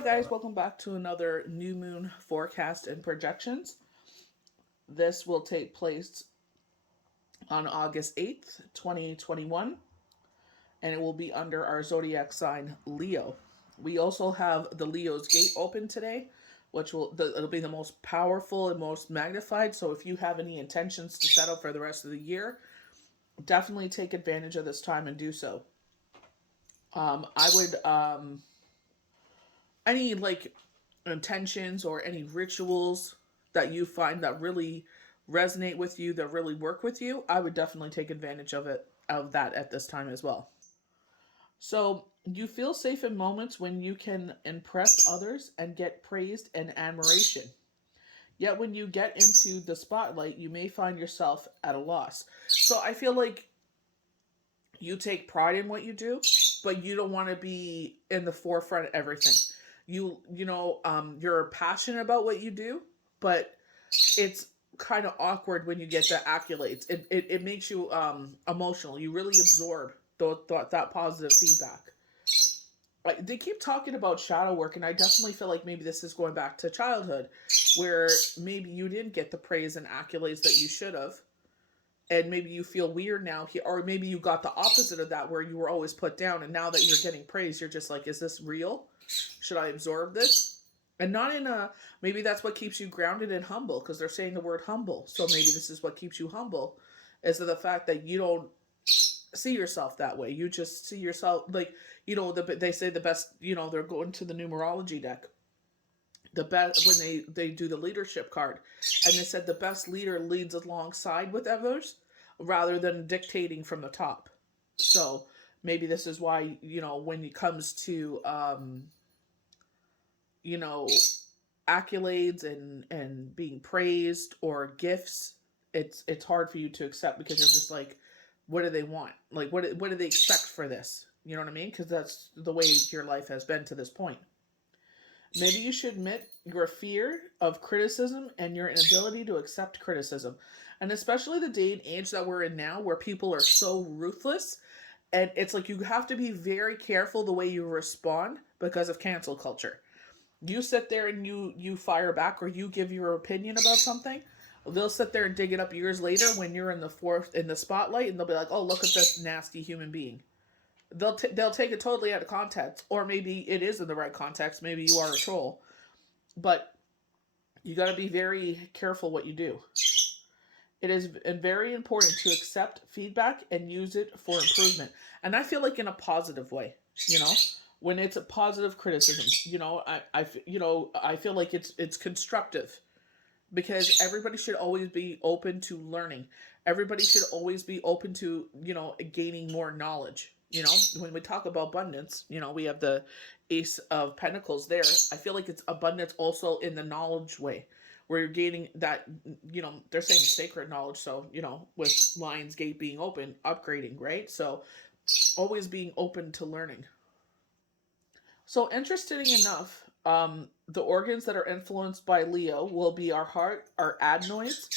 Hi guys, welcome back to another new moon forecast and projections. This will take place on August 8th, 2021, and it will be under our zodiac sign Leo. We also have the Leo's gate open today, which it'll be the most powerful and most magnified. So if you have any intentions to set up for the rest of the year, definitely take advantage of this time and do so. I would any like intentions or any rituals that you find that really resonate with you, that really work with you, I would definitely take advantage of that at this time as well. So you feel safe in moments when you can impress others and get praised and admiration. Yet when you get into the spotlight, you may find yourself at a loss. So I feel like you take pride in what you do, but you don't want to be in the forefront of everything. You're passionate about what you do, but it's kind of awkward when you get the accolades. It makes you emotional. You really absorb that positive feedback. Like, they keep talking about shadow work, and I definitely feel like maybe this is going back to childhood, where maybe you didn't get the praise and accolades that you should have, and maybe you feel weird now, or maybe you got the opposite of that, where you were always put down, and now that you're getting praise, you're just like, is this real? Should I absorb this? And not in a, maybe that's what keeps you grounded and humble, because they're saying the word humble. So maybe this is what keeps you humble, is the fact that you don't see yourself that way. You just see yourself like, they say the best, they're going to the numerology deck. The best, when they do the leadership card, and they said the best leader leads alongside with others rather than dictating from the top. So maybe this is why, when it comes to you know accolades and being praised or gifts, it's hard for you to accept, because you're just like, what do they want? Like, what do they expect for this? You know what I mean? Because that's the way your life has been to this point. Maybe you should admit your fear of criticism and your inability to accept criticism. And especially the day and age that we're in now, where people are so ruthless, and it's like you have to be very careful the way you respond because of cancel culture. You sit there and you fire back, or you give your opinion about something, they'll sit there and dig it up years later when you're in the spotlight, and they'll be like, oh, look at this nasty human being. They'll take it totally out of context, or maybe it is in the right context. Maybe you are a troll, but you got to be very careful what you do. It is very important to accept feedback and use it for improvement, and I feel like in a positive way. You know, when it's a positive criticism, I feel like it's constructive, because everybody should always be open to learning. Everybody should always be open to, gaining more knowledge. When we talk about abundance, we have the Ace of Pentacles there. I feel like it's abundance also in the knowledge way, where you're gaining that, they're saying sacred knowledge. So, with Lion's Gate being open, upgrading, right? So always being open to learning. So, interesting enough, the organs that are influenced by Leo will be our heart, our adenoids,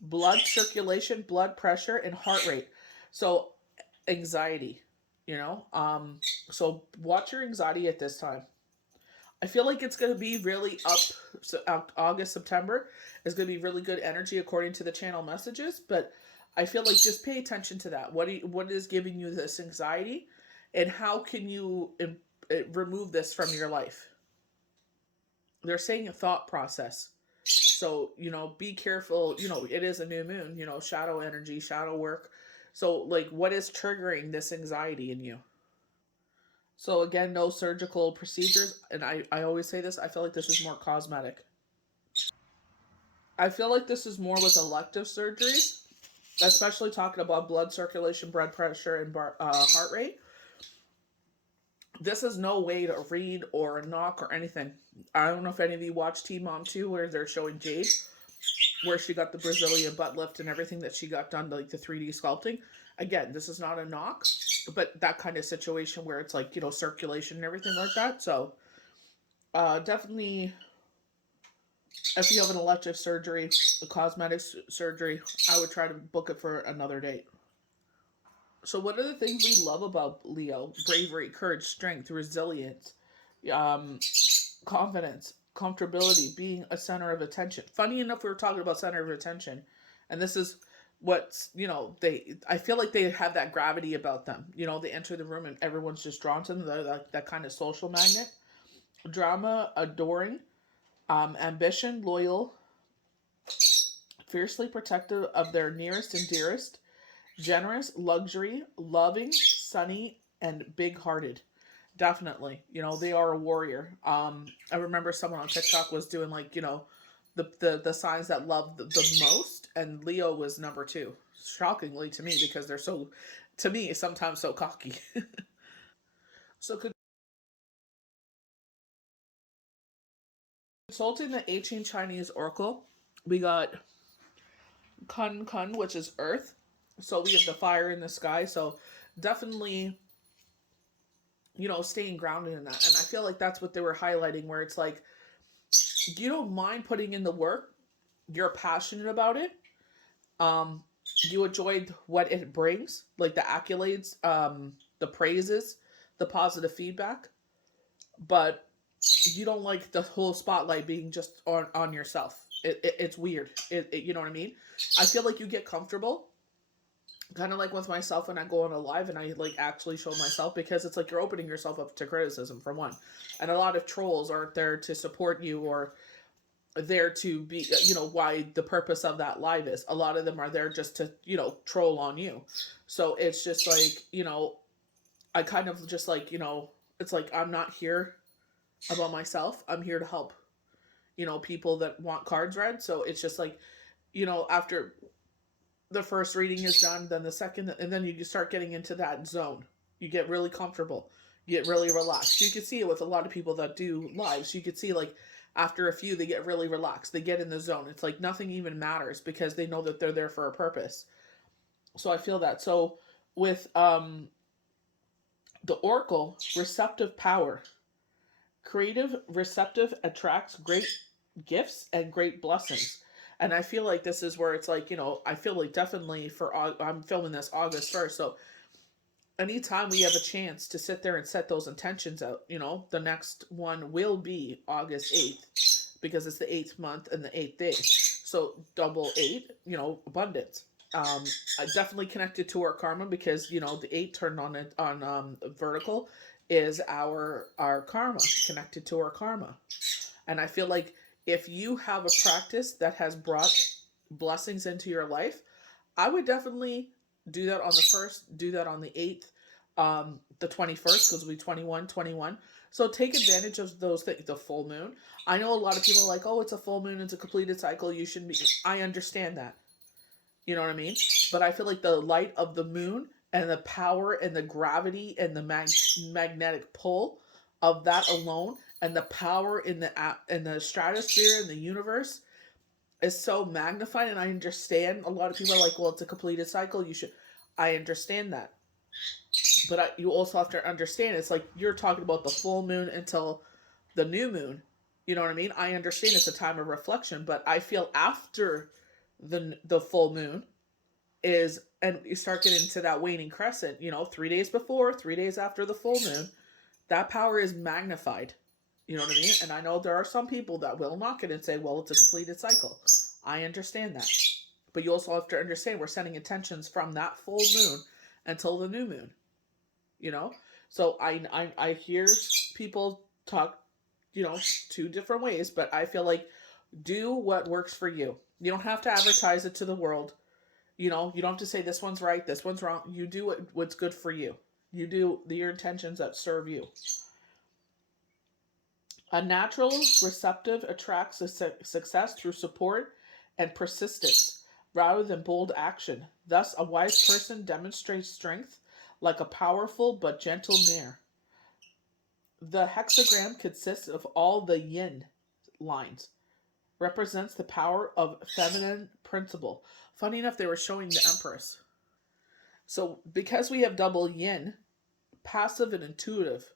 blood circulation, blood pressure, and heart rate. So, anxiety, you know. So watch your anxiety at this time. I feel like it's going to be really up. So August, September is going to be really good energy according to the channel messages. But I feel like just pay attention to that. What is giving you this anxiety, and how can you remove this from your life? They're saying a thought process. So, be careful. It is a new moon, shadow energy, shadow work. So, like, what is triggering this anxiety in you? So, again, no surgical procedures. And I always say this, I feel like this is more cosmetic. I feel like this is more with elective surgeries, especially talking about blood circulation, blood pressure, and heart rate. This is no way to read or knock or anything. I don't know if any of you watch Teen Mom 2, where they're showing Jade, where she got the Brazilian butt lift and everything that she got done, like the 3D sculpting. Again, this is not a knock, but that kind of situation where it's like, circulation and everything like that. So definitely, if you have an elective surgery, a cosmetic surgery, I would try to book it for another date. So what are the things we love about Leo? Bravery, courage, strength, resilience. um, confidence, comfortability, being a center of attention. Funny enough, we were talking about center of attention, and this is what's, I feel like they have that gravity about them. They enter the room and everyone's just drawn to them. They're like that kind of social magnet. Drama, adoring, ambition, loyal, fiercely protective of their nearest and dearest, generous, luxury, loving, sunny, and big hearted. Definitely. They are a warrior. I remember someone on TikTok was doing like, the signs that love the most, and Leo was number two. Shockingly to me, because they're so, to me, sometimes so cocky. So consulting the ancient Chinese oracle, we got Kun Kun, which is earth. So we have the fire in the sky. So definitely, staying grounded in that. And I feel like that's what they were highlighting, where it's like, you don't mind putting in the work, you're passionate about it, um, you enjoyed what it brings, like the accolades, the praises, the positive feedback, but you don't like the whole spotlight being just on yourself. It's weird. You know what I mean? I feel like you get comfortable, kind of like with myself when I go on a live and I like actually show myself, because it's like you're opening yourself up to criticism for one, and a lot of trolls aren't there to support you or there to be, why the purpose of that live is. A lot of them are there just to, troll on you. So it's just like, I kind of just like, it's like I'm not here about myself. I'm here to help, people that want cards read. So it's just like, after the first reading is done, then the second, and then you start getting into that zone. You get really comfortable. You get really relaxed. You can see it with a lot of people that do lives. You could see like after a few, they get really relaxed. They get in the zone. It's like nothing even matters because they know that they're there for a purpose. So I feel that. So with the Oracle, receptive power. Creative, receptive attracts great gifts and great blessings. And I feel like this is where it's like, I feel like definitely I'm filming this August 1st. So anytime we have a chance to sit there and set those intentions out, the next one will be August 8th, because it's the 8th month and the 8th day. So double eight, abundance. I definitely connected to our karma, because the eight turned on it on vertical is our karma, connected to our karma. And I feel like if you have a practice that has brought blessings into your life, I would definitely do that on the 1st, do that on the 8th, the 21st, because we 21. So take advantage of those things. The full moon. I know a lot of people are like, oh, it's a full moon, it's a completed cycle, you shouldn't be. I understand that. You know what I mean? But I feel like the light of the moon and the power and the gravity and the magnetic pull of that alone, and the power in the stratosphere and the universe is so magnified. And I understand a lot of people are like, well, it's a completed cycle, you should. I understand that, but you also have to understand, it's like you're talking about the full moon until the new moon. You know what I mean? I understand it's a time of reflection, but I feel after the full moon is, and you start getting into that waning crescent, 3 days before, 3 days after the full moon, that power is magnified. You know what I mean? And I know there are some people that will knock it and say, well, it's a completed cycle. I understand that. But you also have to understand we're setting intentions from that full moon until the new moon. You know? So I hear people talk, two different ways, but I feel like do what works for you. You don't have to advertise it to the world. You don't have to say this one's right, this one's wrong. You do what's good for you. You do your intentions that serve you. A natural receptive attracts a success through support and persistence rather than bold action. Thus, a wise person demonstrates strength like a powerful but gentle mare. The hexagram consists of all the yin lines, represents the power of feminine principle. Funny enough, they were showing the Empress. So, because we have double yin, passive and intuitive,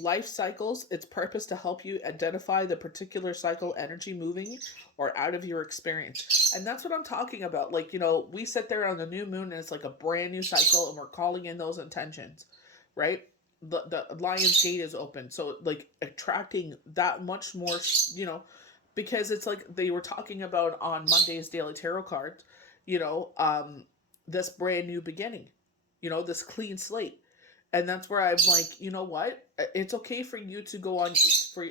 life cycles, its purpose to help you identify the particular cycle energy moving or out of your experience. And that's what I'm talking about. Like, we sit there on the new moon and it's like a brand new cycle and we're calling in those intentions, right? the lion's gate is open. So like attracting that much more, because it's like they were talking about on Monday's Daily Tarot cards, this brand new beginning, this clean slate. And that's where I'm like, you know what? It's okay for you to go on for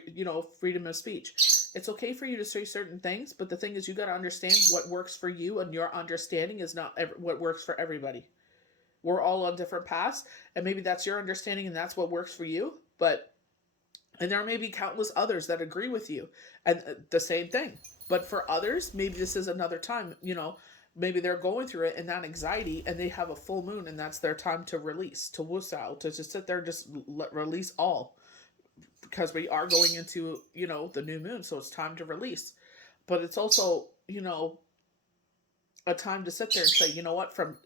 freedom of speech. It's okay for you to say certain things, but the thing is, you got to understand what works for you, and your understanding is not what works for everybody. We're all on different paths, and maybe that's your understanding and that's what works for you. And there may be countless others that agree with you, and the same thing. But for others, maybe this is another time. Maybe they're going through it and that anxiety, and they have a full moon, and that's their time to release, to wuss out, to just sit there, just release all, because we are going into the new moon, so it's time to release. But it's also a time to sit there and say, you know what, from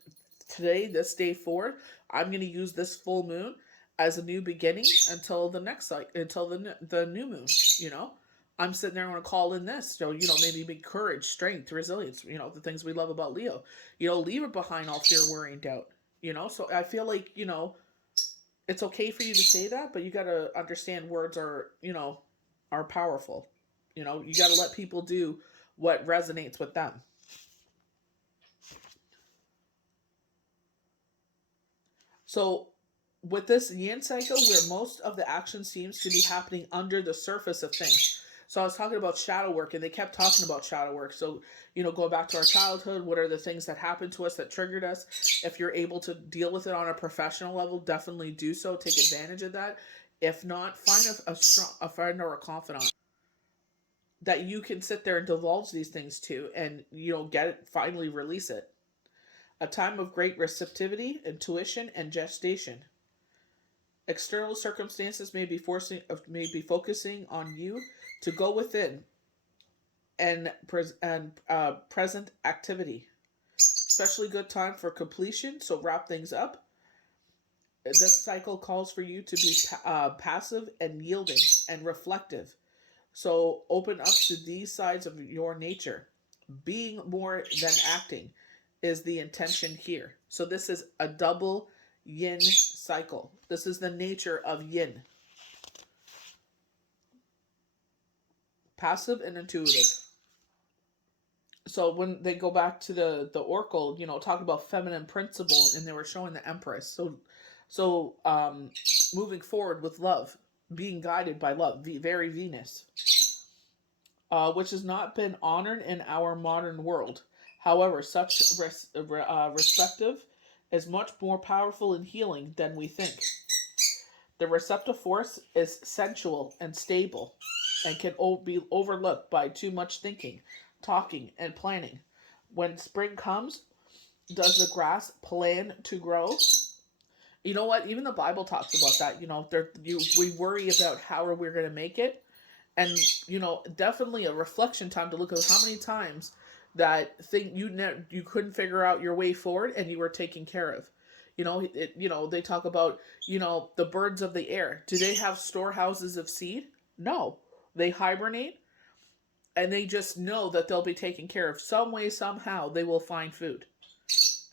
today, this day forward, I'm going to use this full moon as a new beginning until the next until the new moon. I'm sitting there and going to call in this. So maybe be courage, strength, resilience. The things we love about Leo. Leave it behind all fear, worry, and doubt. So I feel like it's okay for you to say that, but you got to understand words are powerful. You got to let people do what resonates with them. So with this yin cycle, where most of the action seems to be happening under the surface of things. So I was talking about shadow work, and they kept talking about shadow work. So, going back to our childhood, what are the things that happened to us that triggered us? If you're able to deal with it on a professional level, definitely do so. Take advantage of that. If not, find a friend or a confidant that you can sit there and divulge these things to, and get it, finally release it. A time of great receptivity, intuition, and gestation. External circumstances may be focusing on you to go within and present activity. Especially good time for completion, so wrap things up. This cycle calls for you to be passive and yielding and reflective. So open up to these sides of your nature. Being more than acting is the intention here. So this is a double yin cycle. This is the nature of yin. Passive and intuitive. So when they go back to the oracle, talk about feminine principle, and they were showing the empress. So moving forward with love, being guided by love, very Venus, which has not been honored in our modern world. However, such respective is much more powerful and healing than we think. The receptive force is sensual and stable, and can be overlooked by too much thinking, talking, and planning. When spring comes, does the grass plan to grow? You know what? Even the Bible talks about that. We worry about how are we going to make it, and definitely a reflection time to look at how many times that thing you couldn't figure out your way forward, and you were taken care of. They talk about the birds of the air. Do they have storehouses of seed? No, they hibernate, and they just know that they'll be taken care of some way, somehow. They will find food,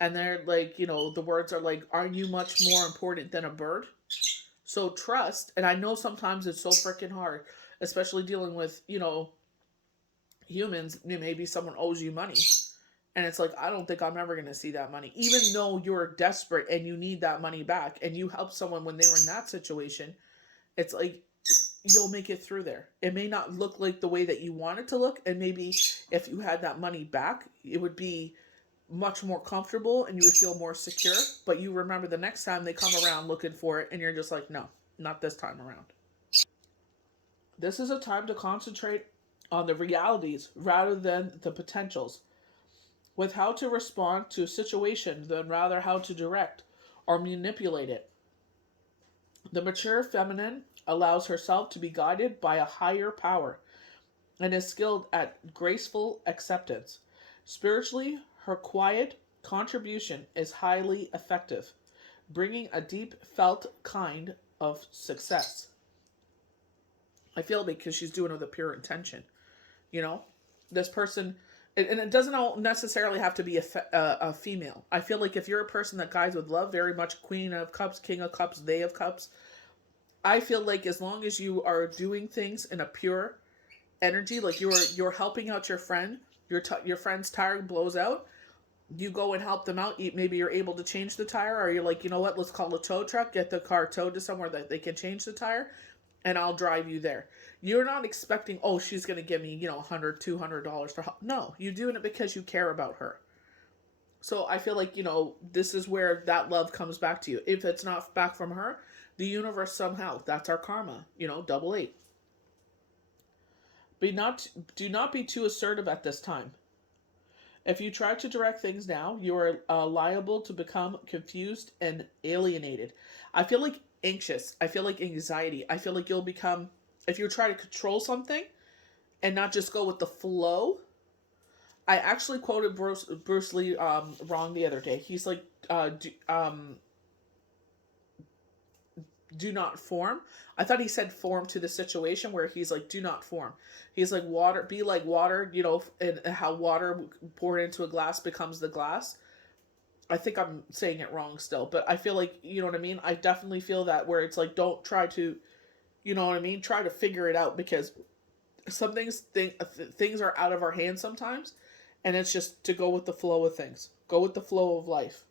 and they're like, the words are like, "Are you much more important than a bird?" So trust, and I know sometimes it's so freaking hard, especially dealing with humans. Maybe someone owes you money, and it's like, I don't think I'm ever going to see that money. Even though you're desperate and you need that money back, and you help someone when they were in that situation, it's like, you'll make it through there. It may not look like the way that you want it to look, and maybe if you had that money back, it would be much more comfortable and you would feel more secure. But you remember the next time they come around looking for it, and you're just like, no, not this time around. This is a time to concentrate on the realities rather than the potentials, with how to respond to a situation than rather how to direct or manipulate it. The mature feminine allows herself to be guided by a higher power and is skilled at graceful acceptance. Spiritually, her quiet contribution is highly effective, bringing a deep felt kind of success. I feel because she's doing it with a pure intention. This person, and it doesn't necessarily have to be a female. I feel like if you're a person that guides with love, very much Queen of Cups, King of Cups, They of Cups, I feel like as long as you are doing things in a pure energy, like you're helping out your friend, your friend's tire blows out, you go and help them out. Maybe you're able to change the tire, or you're like, you know what, let's call a tow truck, get the car towed to somewhere that they can change the tire, and I'll drive you there. You're not expecting, oh, she's going to give me, $100, $200 for help. No, you're doing it because you care about her. So I feel like, this is where that love comes back to you. If it's not back from her, the universe somehow, that's our karma, double eight. Do not be too assertive at this time. If you try to direct things now, you are liable to become confused and alienated. I feel like anxious. I feel like anxiety. I feel like you'll become, if you try to control something and not just go with the flow. I actually quoted Bruce Lee wrong the other day. He's like, do not form. I thought he said form to the situation, where he's like, do not form. He's like, water, be like water, and how water poured into a glass becomes the glass. I think I'm saying it wrong still, but I feel like, you know what I mean? I definitely feel that, where it's like, don't try to, you know what I mean? Try to figure it out, because some things are out of our hands sometimes, and it's just to go with the flow of things. Go with the flow of life.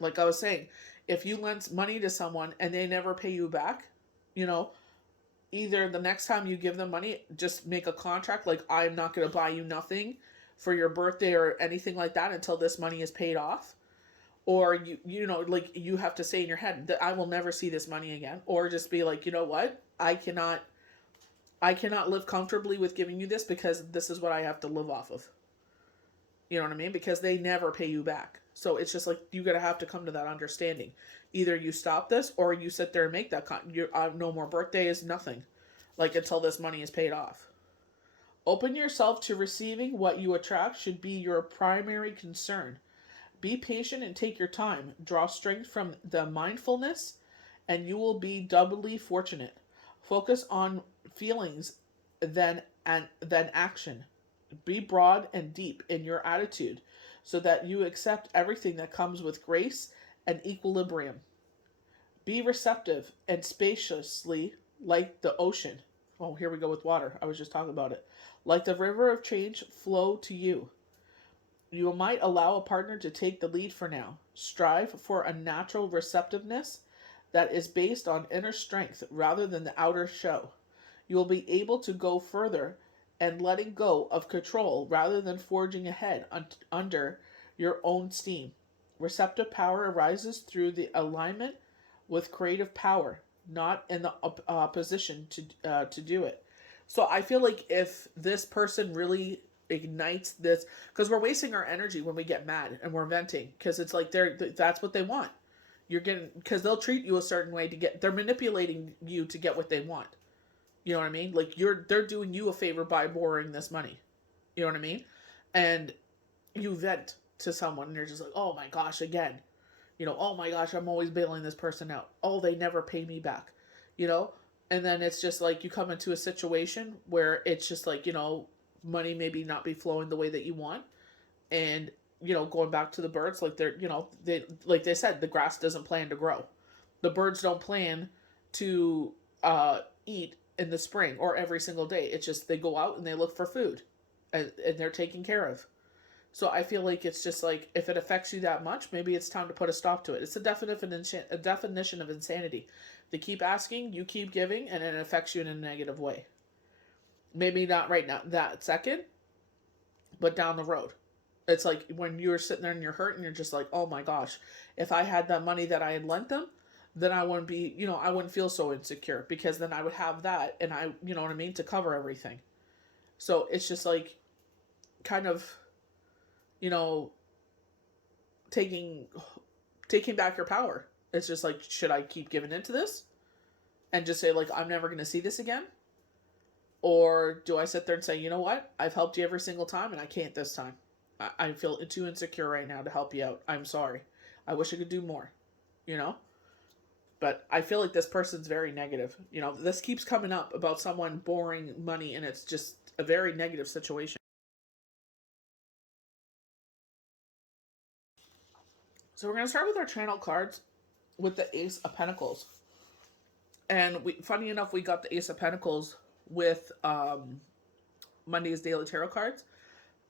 Like I was saying, if you lend money to someone and they never pay you back, you know, either the next time you give them money, just make a contract like, I'm not going to buy you nothing for your birthday or anything like that until this money is paid off. Or like you have to say in your head that I will never see this money again. Or just be like, you know what? I cannot live comfortably with giving you this, because this is what I have to live off of. You know what I mean? Because they never pay you back. So it's just like, you gotta have to come to that understanding. Either you stop this, or you sit there and make that no more birthdays, nothing, like, until this money is paid off. Open yourself to receiving. What you attract should be your primary concern. Be patient and take your time. Draw strength from the mindfulness, and you will be doubly fortunate. Focus on feelings than action. Be broad and deep in your attitude, so that you accept everything that comes with grace and equilibrium. Be receptive and spaciously, like the ocean. Oh, here we go with water. I was just talking about it. Like the river of change, flow to you. You might allow a partner to take the lead for now. Strive for a natural receptiveness that is based on inner strength rather than the outer show. You will be able to go further and letting go of control rather than forging ahead under your own steam. Receptive power arises through the alignment with creative power, not in the opposition to do it. So I feel like if this person really ignites this, because we're wasting our energy when we get mad and we're venting, because it's like that's what they want. You're getting, because they'll treat you a certain way they're manipulating you to get what they want. You know what I mean? Like, they're doing you a favor by borrowing this money. You know what I mean? And you vent to someone and you're just like, oh my gosh, again. Oh my gosh, I'm always bailing this person out. Oh, they never pay me back. You know? And then it's just like, you come into a situation where it's just like, money maybe not be flowing the way that you want. And, going back to the birds, like like they said, the grass doesn't plan to grow. The birds don't plan to eat in the spring or every single day. It's just they go out and they look for food, and they're taken care of. So I feel like it's just like, if it affects you that much, maybe it's time to put a stop to it. It's a definition of insanity. They keep asking, you keep giving, and it affects you in a negative way. Maybe not right now, that second, but down the road. It's like when you're sitting there and you're hurt and you're just like, oh my gosh, if I had that money that I had lent them, then I wouldn't be, I wouldn't feel so insecure, because then I would have that, and you know what I mean, to cover everything. So it's just like, kind of, you know, taking back your power. It's just like, should I keep giving into this and just say, like, I'm never going to see this again? Or do I sit there and say, you know what? I've helped you every single time and I can't this time. I feel too insecure right now to help you out. I'm sorry. I wish I could do more, you know? But I feel like this person's very negative. This keeps coming up about someone borrowing money, and it's just a very negative situation. So we're going to start with our channel cards with the Ace of Pentacles. And funny enough, we got the Ace of Pentacles with Monday's Daily Tarot cards.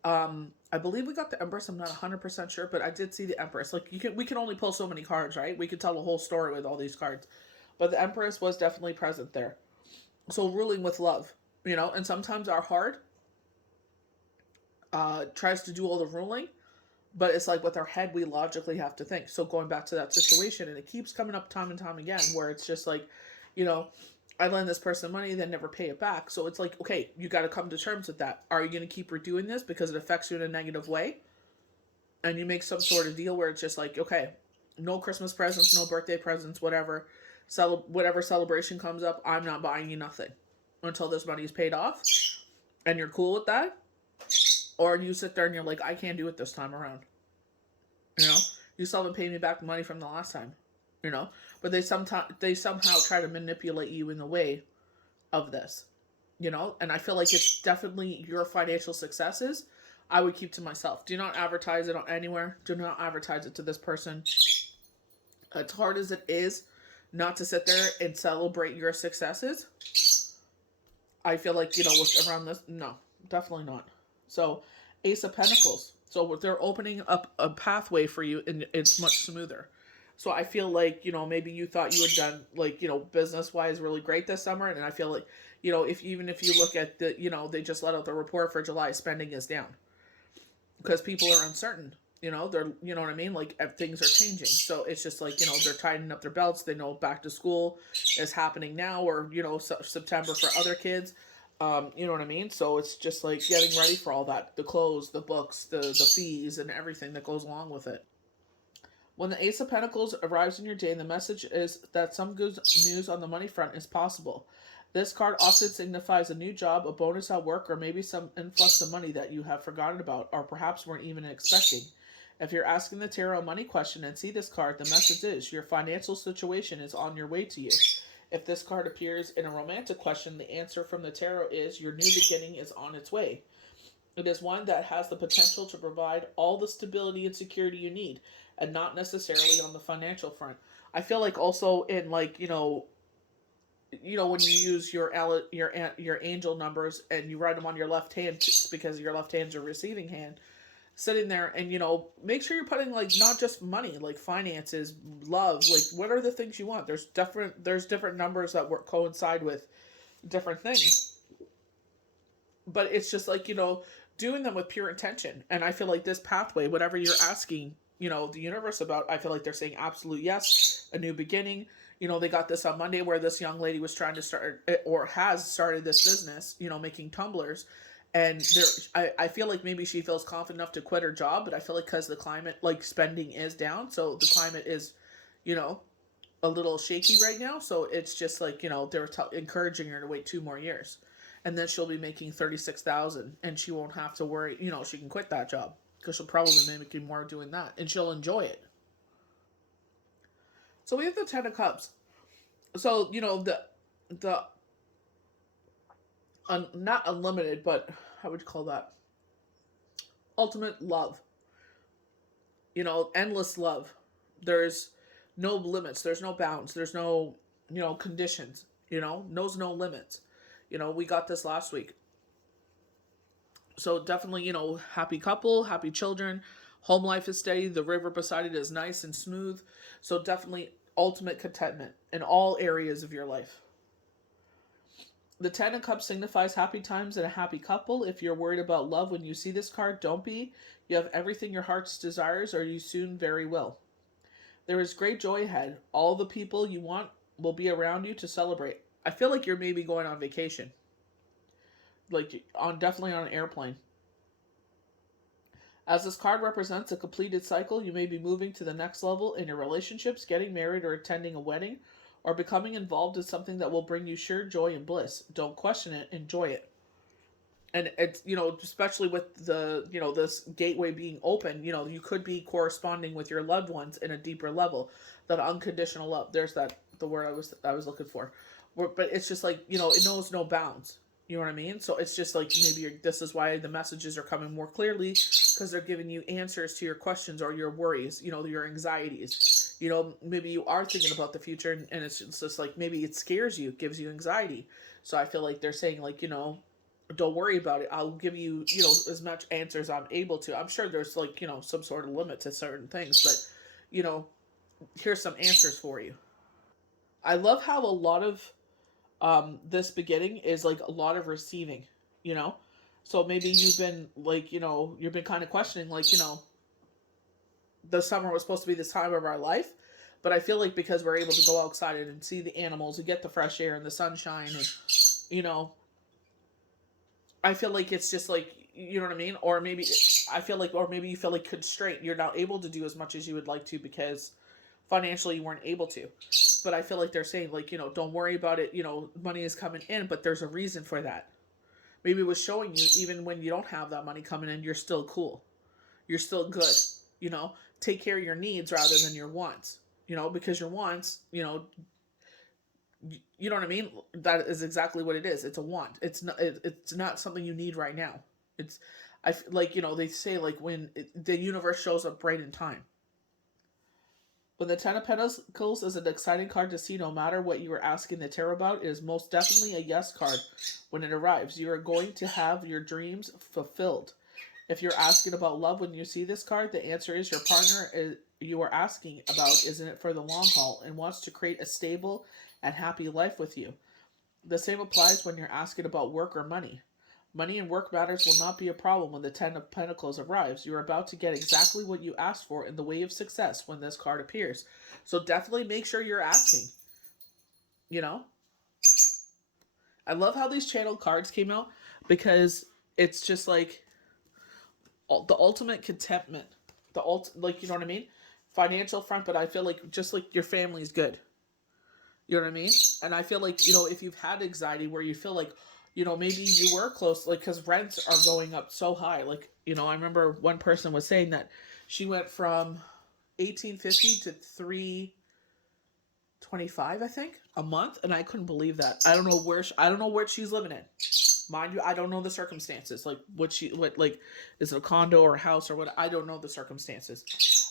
I believe we got the Empress. I'm not 100% sure, but I did see the Empress. Like we can only pull so many cards, right? We could tell a whole story with all these cards, but the Empress was definitely present there. So ruling with love, and sometimes our heart tries to do all the ruling, but it's like with our head we logically have to think. So going back to that situation, and it keeps coming up time and time again, where it's just like, I lend this person money, then never pay it back. So it's like, okay, you got to come to terms with that. Are you going to keep redoing this because it affects you in a negative way? And you make some sort of deal where it's just like, okay, no Christmas presents, no birthday presents, whatever. Whatever celebration comes up, I'm not buying you nothing until this money is paid off. And you're cool with that? Or you sit there and you're like, I can't do it this time around. You still haven't paid me back the money from the last time. But they somehow try to manipulate you in the way of this. And I feel like it's definitely your financial successes I would keep to myself. Do not advertise it on anywhere. Do not advertise it to this person. As hard as it is not to sit there and celebrate your successes, I feel like, with around this, no, definitely not. So, Ace of Pentacles. So they're opening up a pathway for you, and it's much smoother. So I feel like, maybe you thought you had done, like, business-wise really great this summer, and I feel like, if you look at the, they just let out the report for July, spending is down. Because people are uncertain, they're, what I mean? Like, things are changing. So it's just like, they're tightening up their belts. They know back to school is happening now, or, September for other kids. You know what I mean? So it's just like getting ready for all that. The clothes, the books, the fees, and everything that goes along with it. When the Ace of Pentacles arrives in your day, the message is that some good news on the money front is possible. This card often signifies a new job, a bonus at work, or maybe some influx of money that you have forgotten about, or perhaps weren't even expecting. If you're asking the tarot a money question and see this card, the message is your financial situation is on your way to you. If this card appears in a romantic question, the answer from the tarot is your new beginning is on its way. It is one that has the potential to provide all the stability and security you need, and not necessarily on the financial front. I feel like also in, like, when you use your angel numbers and you write them on your left hand because your left hand's your receiving hand, sitting there and make sure you're putting, like, not just money, like finances, love, like what are the things you want. There's different numbers that coincide with different things, but it's just like, doing them with pure intention. And I feel like this pathway, whatever you're asking the universe about, I feel like they're saying absolute yes, a new beginning. They got this on Monday where this young lady was trying to start, or has started this business, making tumblers. And I feel like maybe she feels confident enough to quit her job, but I feel like because the climate, like, spending is down, so the climate is, a little shaky right now. So it's just like, they're encouraging her to wait 2 more years, and then she'll be making $36,000, and she won't have to worry. She can quit that job because she'll probably be making more doing that, and she'll enjoy it. So we have the 10 of Cups. So the not unlimited, but how would you call that? Ultimate love. Endless love. There's no limits. There's no bounds. There's no, conditions. Knows no limits. We got this last week. So definitely, happy couple, happy children. Home life is steady. The river beside it is nice and smooth. So definitely ultimate contentment in all areas of your life. The 10 of Cups signifies happy times and a happy couple. If you're worried about love when you see this card, don't be. You have everything your heart desires, or you soon very will. There is great joy ahead. All the people you want will be around you to celebrate. I feel like you're maybe going on vacation. Like, definitely on an airplane. As this card represents a completed cycle, you may be moving to the next level in your relationships, getting married or attending a wedding, or becoming involved in something that will bring you sheer joy and bliss. Don't question it, enjoy it. And it's, especially with the, this gateway being open, you could be corresponding with your loved ones in a deeper level. That unconditional love. There's the word I was looking for. But it's just like, it knows no bounds. You know what I mean? So it's just like maybe this is why the messages are coming more clearly, because they're giving you answers to your questions or your worries, your anxieties. Maybe you are thinking about the future, and it's just like maybe it scares you, gives you anxiety. So I feel like they're saying, like, don't worry about it. I'll give you, as much answers I'm able to. I'm sure there's like, some sort of limit to certain things, but, you know, here's some answers for you. I love how a lot of this beginning is like a lot of receiving, you know? So maybe you've been like, you've been kind of questioning, like, the summer was supposed to be this time of our life. But I feel like because we're able to go outside and see the animals and get the fresh air and the sunshine, and, you know, I feel like it's just like, you know what I mean? Or maybe I feel like, or maybe you feel like constraint. You're not able to do as much as you would like to because financially you weren't able to. But I feel like they're saying, like, don't worry about it. Money is coming in, but there's a reason for that. Maybe it was showing you, even when you don't have that money coming in, you're still cool. You're still good. You know, take care of your needs rather than your wants. Because your wants, you know what I mean? That is exactly what it is. It's a want. It's not something you need right now. It's like, they say, like, when the universe shows up right in time. When the Ten of Pentacles is an exciting card to see, no matter what you are asking the tarot about, it is most definitely a yes card when it arrives. You are going to have your dreams fulfilled. If you're asking about love when you see this card, the answer is your partner you are asking about is in it for the long haul and wants to create a stable and happy life with you. The same applies when you're asking about work or money. Money and work matters will not be a problem when the Ten of Pentacles arrives. You're about to get exactly what you asked for in the way of success when this card appears. So definitely make sure you're asking. You know? I love how these channel cards came out because it's just like the ultimate contentment. Like, you know what I mean? Financial front, but I feel like just like your family's good. You know what I mean? And I feel like, if you've had anxiety where you feel like, maybe you were close, like, because rents are going up so high. Like, I remember one person was saying that she went from 1850 to 325, I think, a month, and I couldn't believe that. I don't know where she's living in. Mind you, I don't know the circumstances. Like, what, like, is it a condo or a house or what? I don't know the circumstances.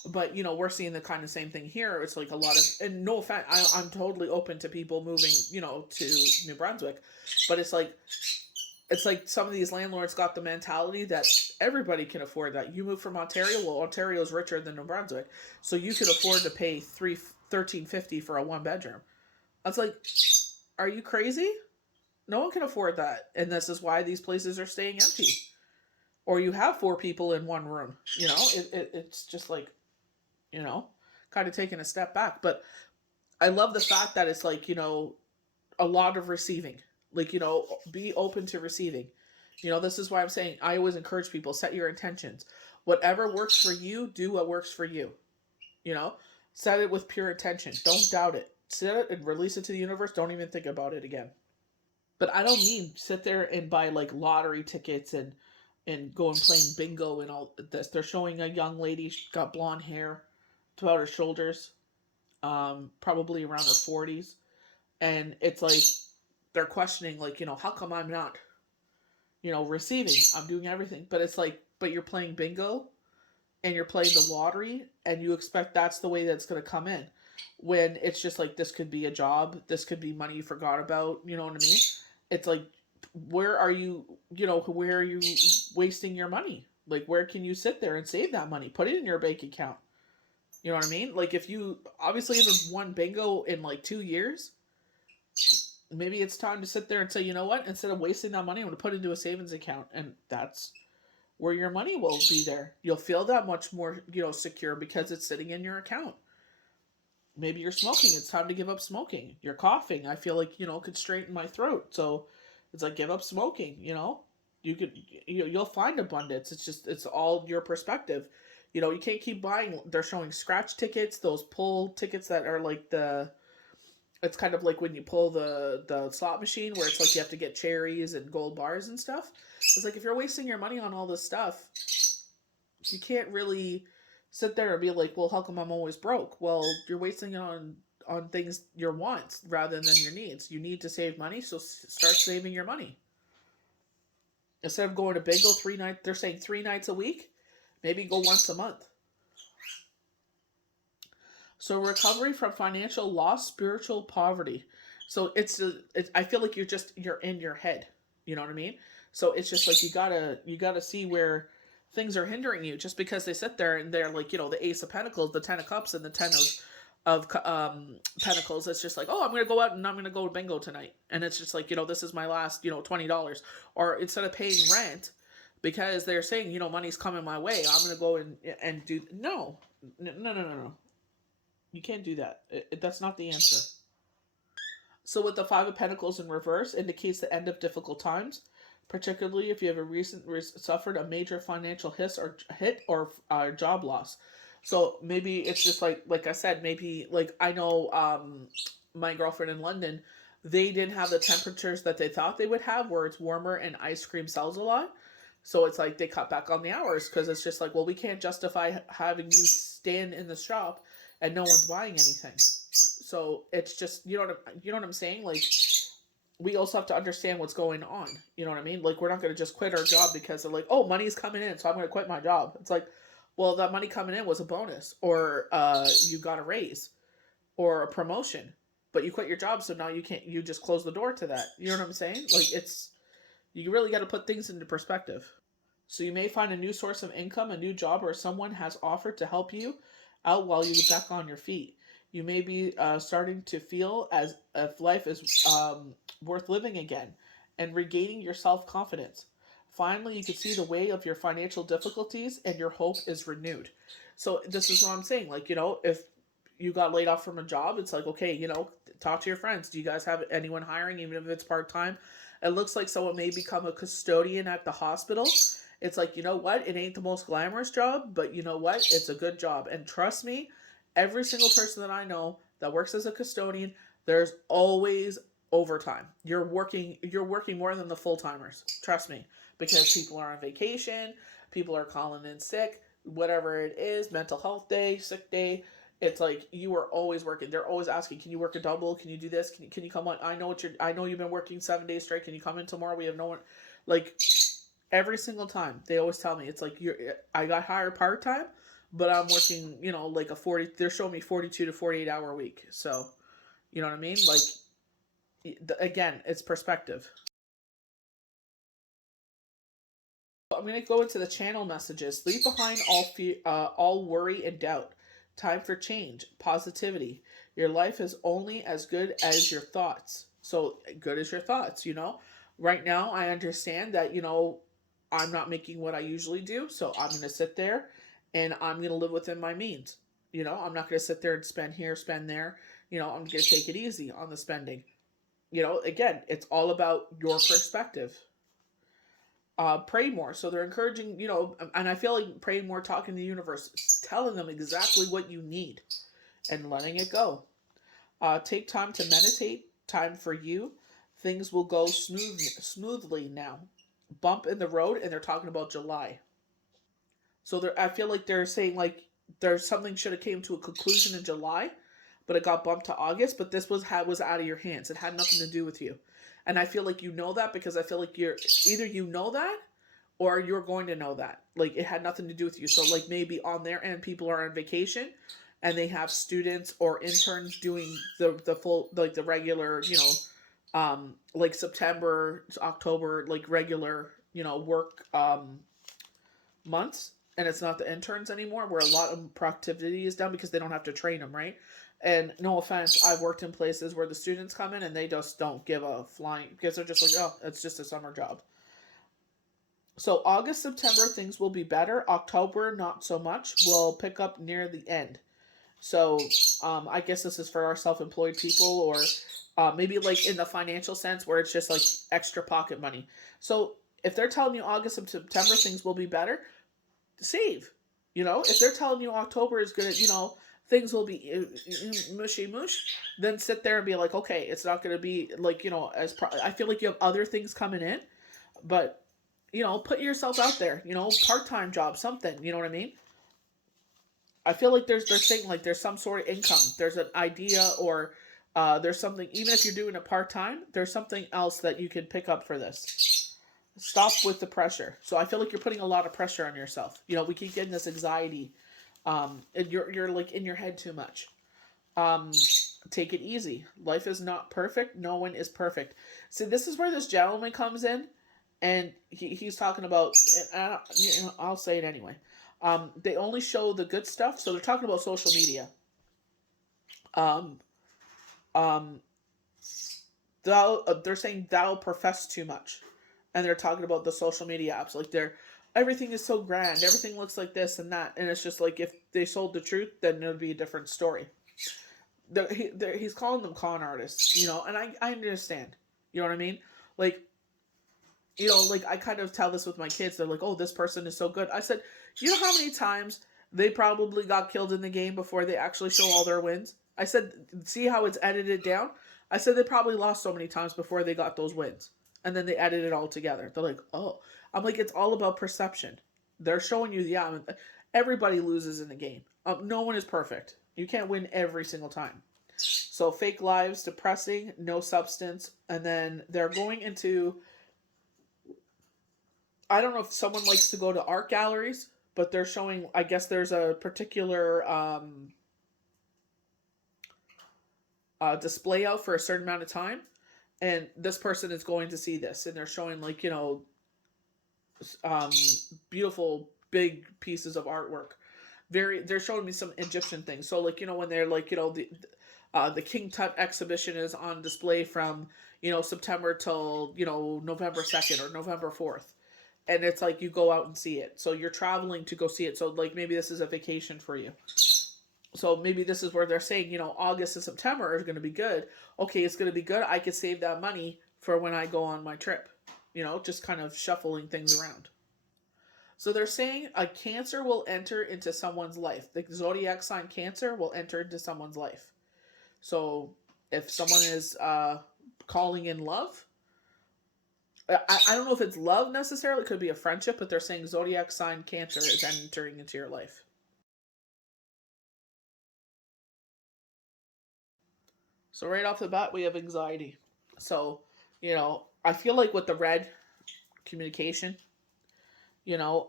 But, we're seeing the kind of same thing here. It's like a lot of, and no offense, I'm totally open to people moving, to New Brunswick. But it's like some of these landlords got the mentality that everybody can afford that. You move from Ontario, well, Ontario's richer than New Brunswick, so you can afford to pay $13.50 for a 1 bedroom. I was like, are you crazy? No one can afford that, and this is why these places are staying empty. Or you have 4 people in one room. It's just like, kind of taking a step back. But I love the fact that it's like, a lot of receiving. Like, be open to receiving. This is why I'm saying I always encourage people, set your intentions. Whatever works for you, do what works for you. You know, set it with pure intention. Don't doubt it. Set it and release it to the universe. Don't even think about it again. But I don't mean sit there and buy like lottery tickets and go and playing bingo and all this. They're showing a young lady, she's got blonde hair to about her shoulders, probably around her 40s, and it's like they're questioning, like, how come I'm not, receiving? I'm doing everything, but it's like, but you're playing bingo and you're playing the lottery, and you expect that's the way that's going to come in, when it's just like, this could be a job, this could be money you forgot about. You know what I mean? It's like, where are you, where are you wasting your money? Like, where can you sit there and save that money, put it in your bank account? You know what I mean? Like, if you obviously haven't won bingo in like 2 years, maybe it's time to sit there and say, you know what, instead of wasting that money, I'm going to put it into a savings account. And that's where your money will be there. You'll feel that much more, secure, because it's sitting in your account. Maybe you're smoking. It's time to give up smoking. You're coughing. I feel like, could straighten my throat. So it's like, give up smoking, You could, you'll find abundance. It's just, it's all your perspective. You can't keep buying. They're showing scratch tickets, those pull tickets that are like it's kind of like when you pull the slot machine, where it's like you have to get cherries and gold bars and stuff. It's like, if you're wasting your money on all this stuff, you can't really sit there and be like, well, how come I'm always broke? Well, you're wasting it on things, your wants, rather than your needs. You need to save money, so start saving your money. Instead of going to bingo 3 nights, they're saying 3 nights a week. Maybe go once a month. So recovery from financial loss, spiritual poverty. So I feel like you're in your head. You know what I mean? So it's just like you gotta see where things are hindering you. Just because they sit there and they're like, the Ace of Pentacles, the Ten of Cups, and the Ten of Pentacles. It's just like, oh, I'm gonna go out and I'm gonna go to bingo tonight, and it's just like, this is my last $20, or instead of paying rent because they're saying, money's coming my way, I'm gonna go and do no. You can't do that. That's not the answer. So with the Five of Pentacles in reverse indicates the end of difficult times, particularly if you have suffered a major financial hit or job loss. So maybe it's just like I said, maybe like I know my girlfriend in London, they didn't have the temperatures that they thought they would have, where it's warmer and ice cream sells a lot. So it's like they cut back on the hours because it's just like, well, we can't justify having you stand in the shop and no one's buying anything. So it's just, you know what I'm saying? Like, we also have to understand what's going on. You know what I mean? Like, we're not going to just quit our job because they're like, oh, money's coming in, so I'm going to quit my job. It's like, well, that money coming in was a bonus, or you got a raise, or a promotion, but you quit your job, so now you just close the door to that. You know what I'm saying? Like, you really got to put things into perspective. So you may find a new source of income, a new job, or someone has offered to help you out while you get back on your feet. You may be starting to feel as if life is worth living again and regaining your self confidence. Finally, you can see the way of your financial difficulties and your hope is renewed. So, this is what I'm saying. Like, if you got laid off from a job, it's like, okay, talk to your friends. Do you guys have anyone hiring, even if it's part time? It looks like someone may become a custodian at the hospital. It's like, you know what? It ain't the most glamorous job, but you know what? It's a good job. And trust me, every single person that I know that works as a custodian, there's always overtime. You're working more than the full timers. Trust me, because people are on vacation, people are calling in sick, whatever it is, mental health day, sick day. It's like you are always working. They're always asking, "Can you work a double? Can you do this? Can you come on? I know you've been working 7 days straight. Can you come in tomorrow? We have no one." Like, every single time they always tell me, it's like, I got hired part-time, but I'm working, like a 40, they're showing me 42 to 48 hour week. So, you know what I mean? Like, again, it's perspective. I'm going to go into the channel messages. Leave behind all worry and doubt. Time for change, positivity. Your life is only as good as your thoughts. So good as your thoughts. Right now, I understand that I'm not making what I usually do, so I'm going to sit there and I'm going to live within my means. I'm not going to sit there and spend here, spend there. I'm going to take it easy on the spending. Again, it's all about your perspective. Pray more. So they're encouraging, and I feel like praying more, talking to the universe, telling them exactly what you need and letting it go. Take time to meditate, time for you. Things will go smoothly now. Bump in the road, and they're talking about July. So I feel like they're saying like there's something should have came to a conclusion in July, but it got bumped to August. But this was out of your hands. It had nothing to do with you, and I feel like you know that because I feel like you're either that or you're going to know that. Like, it had nothing to do with you. So like maybe on their end, people are on vacation, and they have students or interns doing the full, like, the regular, like September, October, like regular, work months, and it's not the interns anymore, where a lot of productivity is done because they don't have to train them, right? And no offense, I've worked in places where the students come in and they just don't give a flying, because they're just like, oh, it's just a summer job. So August, September, things will be better. October, not so much. We'll pick up near the end. So I guess this is for our self-employed people, or maybe like in the financial sense where it's just like extra pocket money. So if they're telling you August and September things will be better, save. If they're telling you October is gonna, things will be mushy mush, then sit there and be like, okay, it's not gonna be like, I feel like you have other things coming in, but put yourself out there, part-time job, something, you know what I mean? I feel like they're saying like there's some sort of income, there's an idea, or there's something, even if you're doing it part-time, there's something else that you can pick up for this. stop with the pressure. So I feel like you're putting a lot of pressure on yourself. You know, we keep getting this anxiety. And you're like in your head too much. Um, take it easy. Life is not perfect. No one is perfect. See, this is where this gentleman comes in, and he's talking about. And I'll say it anyway. They only show the good stuff, so they're talking about social media. Um, um, they're saying thou profess too much, and they're talking about the social media apps, like they're everything is so grand, everything looks like this and that, and it's just like if they sold the truth, then it would be a different story. He's calling them con artists, you know, and I understand, you know what I mean, like, you know, like I kind of tell this with my kids. They're like, oh, this person is so good. I said, you know how many times they probably got killed in the game before they actually show all their wins? I said, see how it's edited down? I said they probably lost so many times before they got those wins. And then they edit it all together. They're like, oh. I'm like, it's all about perception. They're showing you, yeah, everybody loses in the game. No one is perfect. You can't win every single time. So fake lives, depressing, no substance. And then they're going into, I don't know if someone likes to go to art galleries, but they're showing, I guess there's a particular display out for a certain amount of time, and this person is going to see this, and they're showing, like, you know, um, beautiful big pieces of artwork. They're showing me some Egyptian things. So, like, you know, when they're like, you know, the King Tut exhibition is on display from, you know, September till, you know, November 2nd or November 4th. And it's like you go out and see it. So you're traveling to go see it. So, like, maybe this is a vacation for you. So maybe this is where they're saying, you know, August and September is going to be good. Okay, it's going to be good. I could save that money for when I go on my trip. You know, just kind of shuffling things around. So they're saying a Cancer will enter into someone's life. The zodiac sign Cancer will enter into someone's life. So if someone is calling in love, I don't know if it's love necessarily. It could be a friendship, but they're saying zodiac sign Cancer is entering into your life. So right off the bat, we have anxiety. So, you know, I feel like with the red, communication, you know,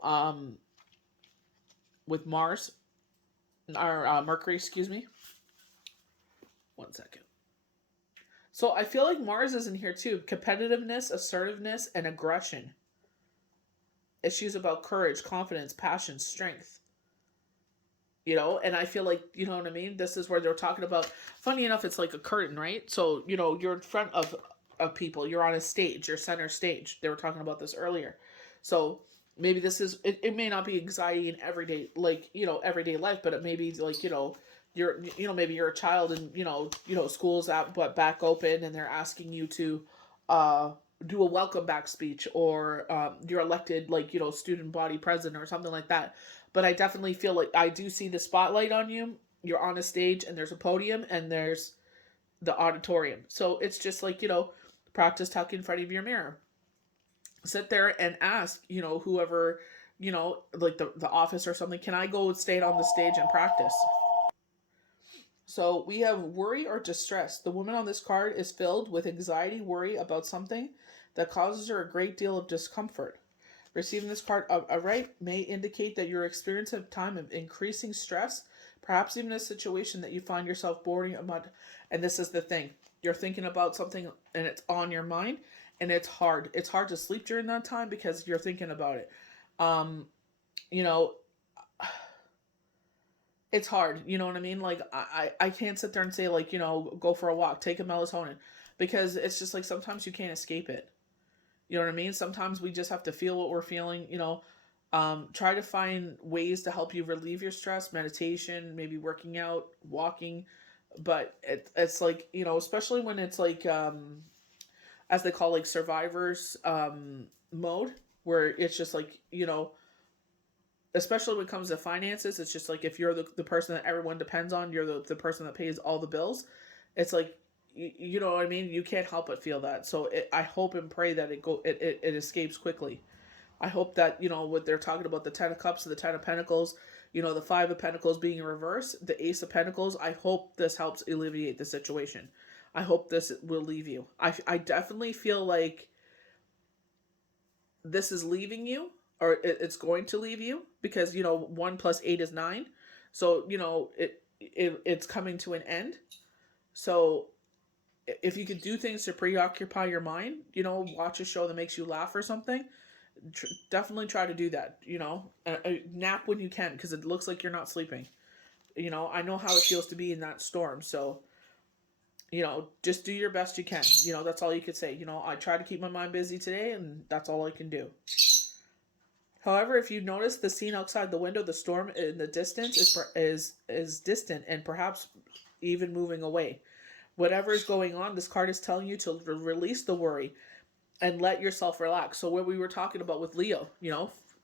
with Mars, or Mercury, excuse me. One second. So I feel like Mars is in here too. Competitiveness, assertiveness, and aggression. Issues about courage, confidence, passion, strength. You know, and I feel like, you know what I mean? This is where they're talking about, funny enough, it's like a curtain, right? So, you know, you're in front of people, you're on a stage, you're center stage. They were talking about this earlier. So maybe this is, it may not be anxiety in everyday, like, you know, everyday life, but it may be like, you know, you know, maybe you're a child, and, you know, school's out, but back open, and they're asking you to, uh, do a welcome back speech, or you're elected, like, you know, student body president or something like that. But I definitely feel like I do see the spotlight on you. You're on a stage, and there's a podium, and there's the auditorium. So it's just like, you know, practice talking in front of your mirror. Sit there and ask, you know, whoever, you know, like the office or something, can I go stay on the stage and practice? So we have worry or distress. The woman on this card is filled with anxiety, worry about something that causes her a great deal of discomfort. Receiving this card outright may indicate that you're experiencing a time of increasing stress, perhaps even a situation that you find yourself boring about. And this is the thing. You're thinking about something, and it's on your mind, and it's hard. It's hard to sleep during that time because you're thinking about it. Um, you know, it's hard. You know what I mean? Like, I can't sit there and say, like, you know, go for a walk, take a melatonin, because it's just like sometimes you can't escape it. You know what I mean? Sometimes we just have to feel what we're feeling, you know. Try to find ways to help you relieve your stress, meditation, maybe working out, walking. But it's like, you know, especially when it's like, as they call, like, survivors mode, where it's just like, you know, especially when it comes to finances, it's just like if you're the person that everyone depends on, you're the person that pays all the bills. It's like, you know what I mean? You can't help but feel that. So I hope and pray that it escapes quickly. I hope that, you know, what they're talking about, the 10 of Cups and the 10 of Pentacles, you know, the 5 of Pentacles being in reverse, the Ace of Pentacles, I hope this helps alleviate the situation. I hope this will leave you. I definitely feel like this is leaving you, or it's going to leave you, because 1 plus 8 is 9. So it's coming to an end. So if you could do things to preoccupy your mind, watch a show that makes you laugh or something, definitely try to do that. Nap when you can, because it looks like you're not sleeping. I know how it feels to be in that storm. So just do your best you can. That's all you could say. I try to keep my mind busy today, and that's all I can do. However, if you notice the scene outside the window, the storm in the distance is distant and perhaps even moving away. Whatever is going on, this card is telling you to release the worry and let yourself relax. So what we were talking about with Leo,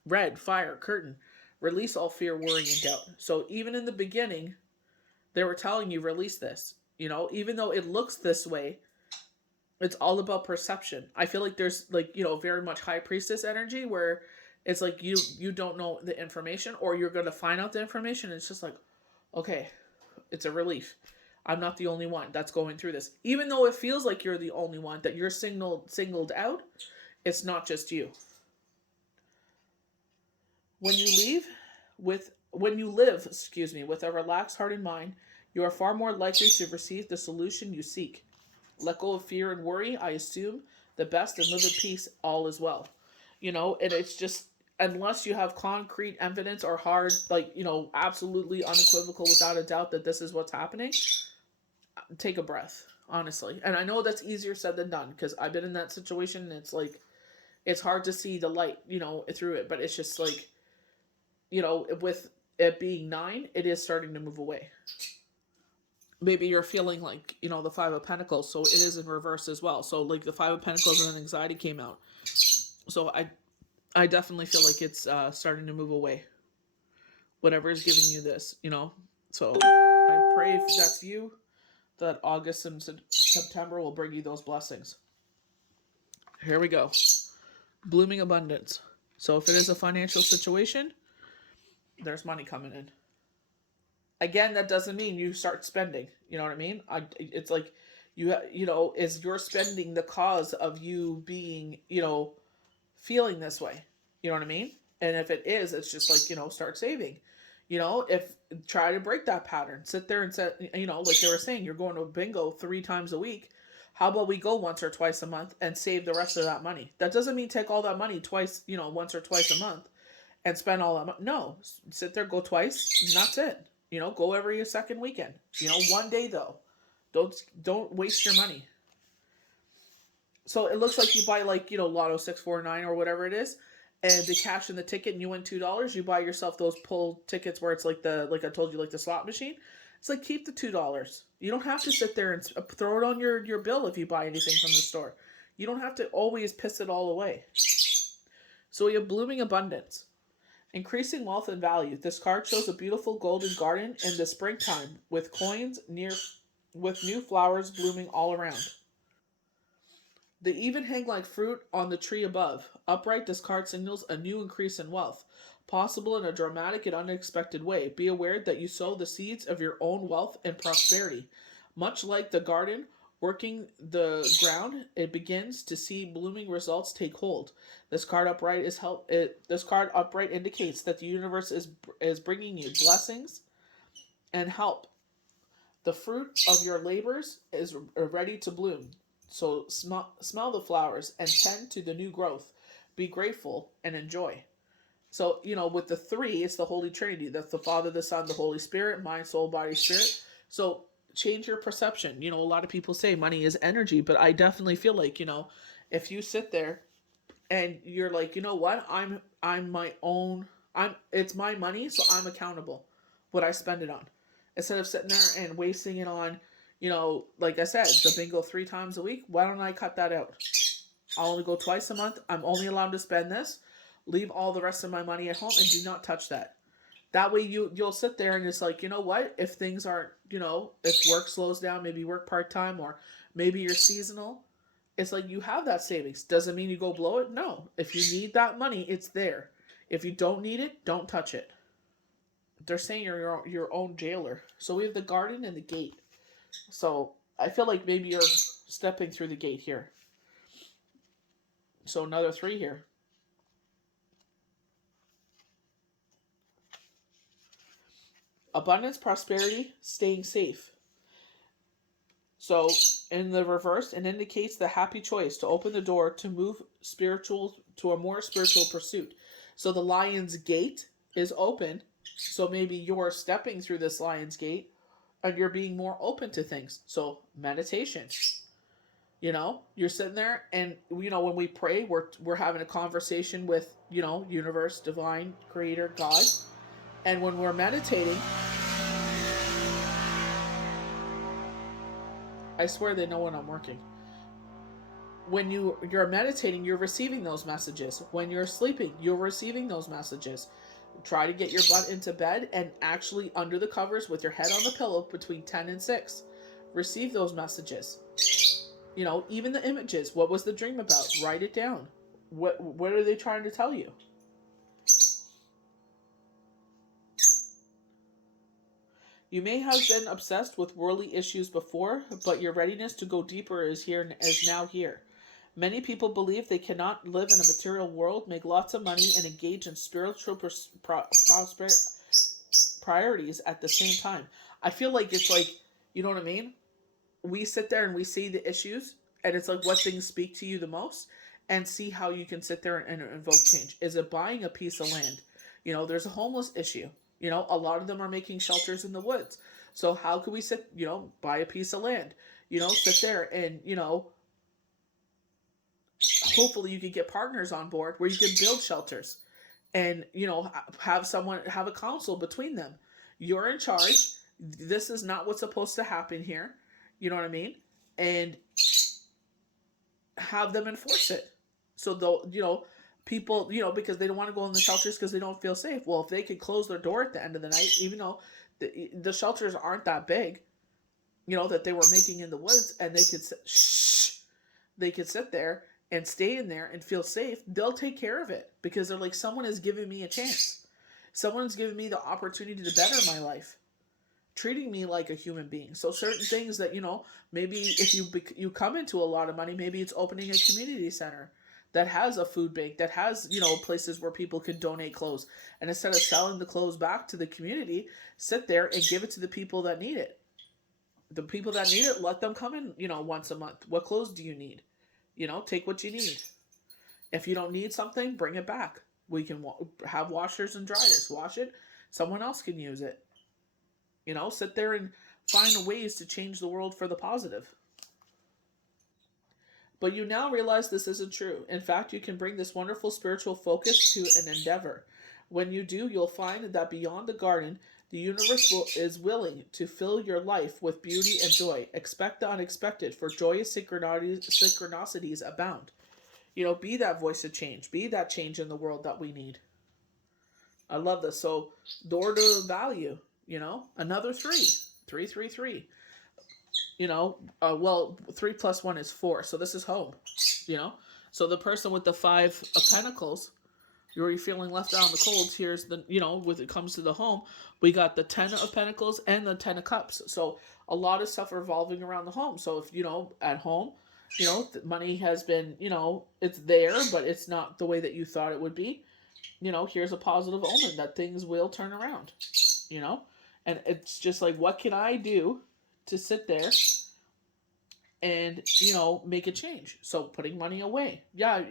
red, fire, curtain, release all fear, worry, and doubt. So even in the beginning, they were telling you release this. Even though it looks this way, it's all about perception. I feel like there's very much high priestess energy where it's like you don't know the information, or you're going to find out the information, and it's just like, okay, it's a relief. I'm not the only one that's going through this. Even though it feels like you're the only one, that you're singled out, it's not just you. When you live, with a relaxed heart and mind, you are far more likely to receive the solution you seek. Let go of fear and worry, I assume the best, and live in peace, all is well. And it's just, unless you have concrete evidence or hard, absolutely unequivocal, without a doubt, that this is what's happening, take a breath, honestly. And I know that's easier said than done, because I've been in that situation, and it's like, it's hard to see the light, through it. But it's just like, with it being 9, it is starting to move away. Maybe you're feeling like, the 5 of Pentacles, so it is in reverse as well. So like the 5 of Pentacles and anxiety came out. So I definitely feel like it's starting to move away. Whatever is giving you this, So I pray, if that's you, that August and September will bring you those blessings. Here we go. Blooming abundance. So if it is a financial situation, there's money coming in. Again, that doesn't mean you start spending. You know what I mean? It's like, is your spending the cause of you being, feeling this way? You know what I mean? And if it is, it's just like, start saving. If try to break that pattern, sit there and say, like they were saying, you're going to bingo 3 times a week. How about we go once or twice a month and save the rest of that money? That doesn't mean take all that money twice, once or twice a month and spend all that money. No, sit there, go twice, and that's it. Go every second weekend. One day though. Don't waste your money. So it looks like you buy Lotto 649 or whatever it is, and the cash in the ticket, and you win $2. You buy yourself those pull tickets where it's like I told you, like the slot machine. It's like, keep the $2. You don't have to sit there and throw it on your bill if you buy anything from the store. You don't have to always piss it all away. So we have blooming abundance. Increasing wealth and value. This card shows a beautiful golden garden in the springtime with with new flowers blooming all around. They even hang like fruit on the tree above. Upright, this card signals a new increase in wealth, possible in a dramatic and unexpected way. Be aware that you sow the seeds of your own wealth and prosperity. Much like the garden working the ground, it begins to see blooming results take hold. This card upright indicates that the universe is bringing you blessings and help. The fruit of your labors is ready to bloom. So smell the flowers and tend to the new growth. Be grateful and enjoy. So, with the 3, it's the Holy Trinity. That's the Father, the Son, the Holy Spirit, mind, soul, body, spirit. So change your perception. A lot of people say money is energy, but I definitely feel like, if you sit there and you're like, you know what, I'm my own, it's my money, so I'm accountable what I spend it on. Instead of sitting there and wasting it on, like I said, the bingo 3 times a week, why don't I cut that out? I'll only go twice a month. I'm only allowed to spend this. Leave all the rest of my money at home and do not touch that. That way you'll sit there and it's like, you know what? If things aren't, if work slows down, maybe work part-time, or maybe you're seasonal, it's like you have that savings. Doesn't mean you go blow it. No. If you need that money, it's there. If you don't need it, don't touch it. They're saying you're your own jailer. So we have the garden and the gate. So I feel like maybe you're stepping through the gate here. So another 3 here. Abundance, prosperity, staying safe. So in the reverse, it indicates the happy choice to open the door to move spiritual to a more spiritual pursuit. So the lion's gate is open. So maybe you're stepping through this lion's gate and you're being more open to things. So meditation. You're sitting there and when we pray, we're having a conversation with, universe, divine, creator, God. And when we're meditating, I swear they know when I'm working. When you're meditating, you're receiving those messages. When you're sleeping, you're receiving those messages. Try to get your butt into bed and actually under the covers with your head on the pillow between 10 and 6. Receive those messages. Even the images. What was the dream about? Write it down. What are they trying to tell you? You may have been obsessed with worldly issues before, but your readiness to go deeper is now here. Many people believe they cannot live in a material world, make lots of money, and engage in spiritual priorities at the same time. I feel like it's like, you know what I mean? We sit there and we see the issues, and it's like what things speak to you the most, and see how you can sit there and invoke change. Is it buying a piece of land? There's a homeless issue. A lot of them are making shelters in the woods. So how can we buy a piece of land? Sit there and, hopefully you can get partners on board where you can build shelters and, have a council between them. You're in charge. This is not what's supposed to happen here. You know what I mean? And have them enforce it. So they'll, people, because they don't want to go in the shelters because they don't feel safe. Well, if they could close their door at the end of the night, even though the shelters aren't that big, that they were making in the woods, and they could sit there and stay in there and feel safe, they'll take care of it because they're like, someone is giving me a chance. Someone's giving me the opportunity to better my life, treating me like a human being. So certain things that, maybe if you come into a lot of money, maybe it's opening a community center that has a food bank, that has, places where people can donate clothes. And instead of selling the clothes back to the community, sit there and give it to the people that need it. The people that need it, let them come in, once a month. What clothes do you need? Take what you need. If you don't need something, bring it back. We can have washers and dryers. Wash it. Someone else can use it. Sit there and find ways to change the world for the positive. But you now realize this isn't true. In fact, you can bring this wonderful spiritual focus to an endeavor. When you do, you'll find that beyond the garden, the universe is willing to fill your life with beauty and joy. Expect the unexpected, for joyous synchronicities abound. Be that voice of change. Be that change in the world that we need. I love this. So, door to value, another 3. 3, 3, 3. Well, 3 plus 1 is 4. So this is home, So the person with the 5 of Pentacles, you're feeling left out in the cold. Here's the, when it comes to the home, we got the 10 of Pentacles and the 10 of Cups. So a lot of stuff revolving around the home. So if, at home, money has been, it's there, but it's not the way that you thought it would be. Here's a positive omen that things will turn around, and it's just like, what can I do to sit there and, make a change? So putting money away. Yeah,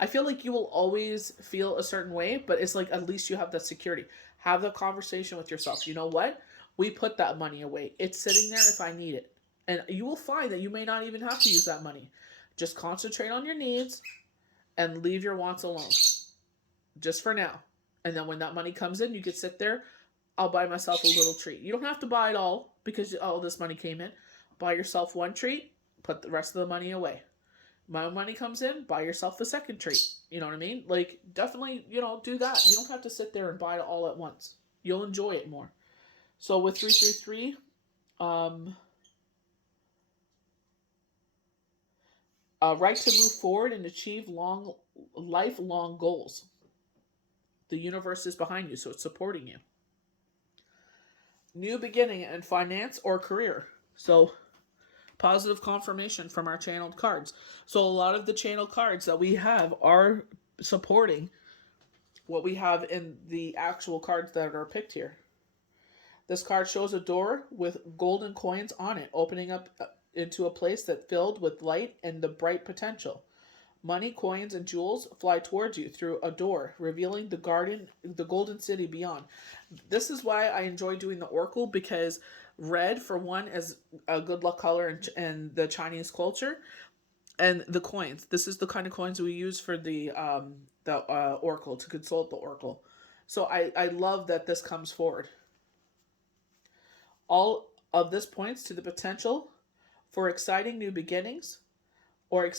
I feel like you will always feel a certain way, but it's like, at least you have that security. Have the conversation with yourself. You know what? We put that money away. It's sitting there if I need it. And you will find that you may not even have to use that money. Just concentrate on your needs and leave your wants alone. Just for now. And then when that money comes in, you can sit there. I'll buy myself a little treat. You don't have to buy it all because all this money came in. Buy yourself one treat, put the rest of the money away. My money comes in, buy yourself a second treat. You know what I mean? Like, definitely, do that. You don't have to sit there and buy it all at once. You'll enjoy it more. So with 333, right to move forward and achieve lifelong goals. The universe is behind you, so it's supporting you. New beginning in finance or career. So, positive confirmation from our channeled cards. So, a lot of the channeled cards that we have are supporting what we have in the actual cards that are picked here. This card shows a door with golden coins on it, opening up into a place that filled with light and the bright potential. Money, coins, and jewels fly towards you through a door, revealing the golden city beyond. This is why I enjoy doing the oracle, because red, for one, is a good luck color in the Chinese culture, and the coins. This is the kind of coins we use for the oracle, to consult the oracle. So I love that this comes forward. All of this points to the potential for exciting new beginnings or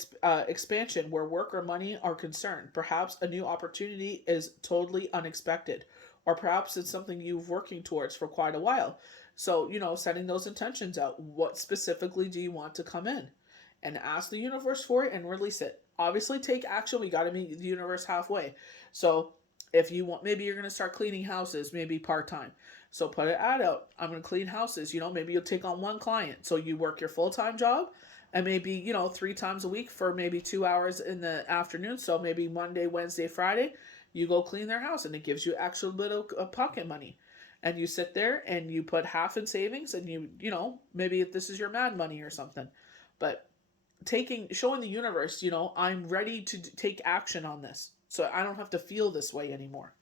expansion where work or money are concerned. Perhaps a new opportunity is totally unexpected, or perhaps it's something you've working towards for quite a while. So, setting those intentions out. What specifically do you want to come in? And ask the universe for it and release it. Obviously, take action. We got to meet the universe halfway. So, if you want, maybe you're going to start cleaning houses, maybe part time. So, put an ad out. I'm going to clean houses. Maybe you'll take on one client. So, you work your full time job, and maybe 3 times a week for maybe 2 hours in the afternoon. So, maybe Monday, Wednesday, Friday, you go clean their house, and it gives you actual bit of pocket money. And you sit there and you put half in savings, and maybe if this is your mad money or something. But showing the universe, I'm ready to take action on this, so I don't have to feel this way anymore.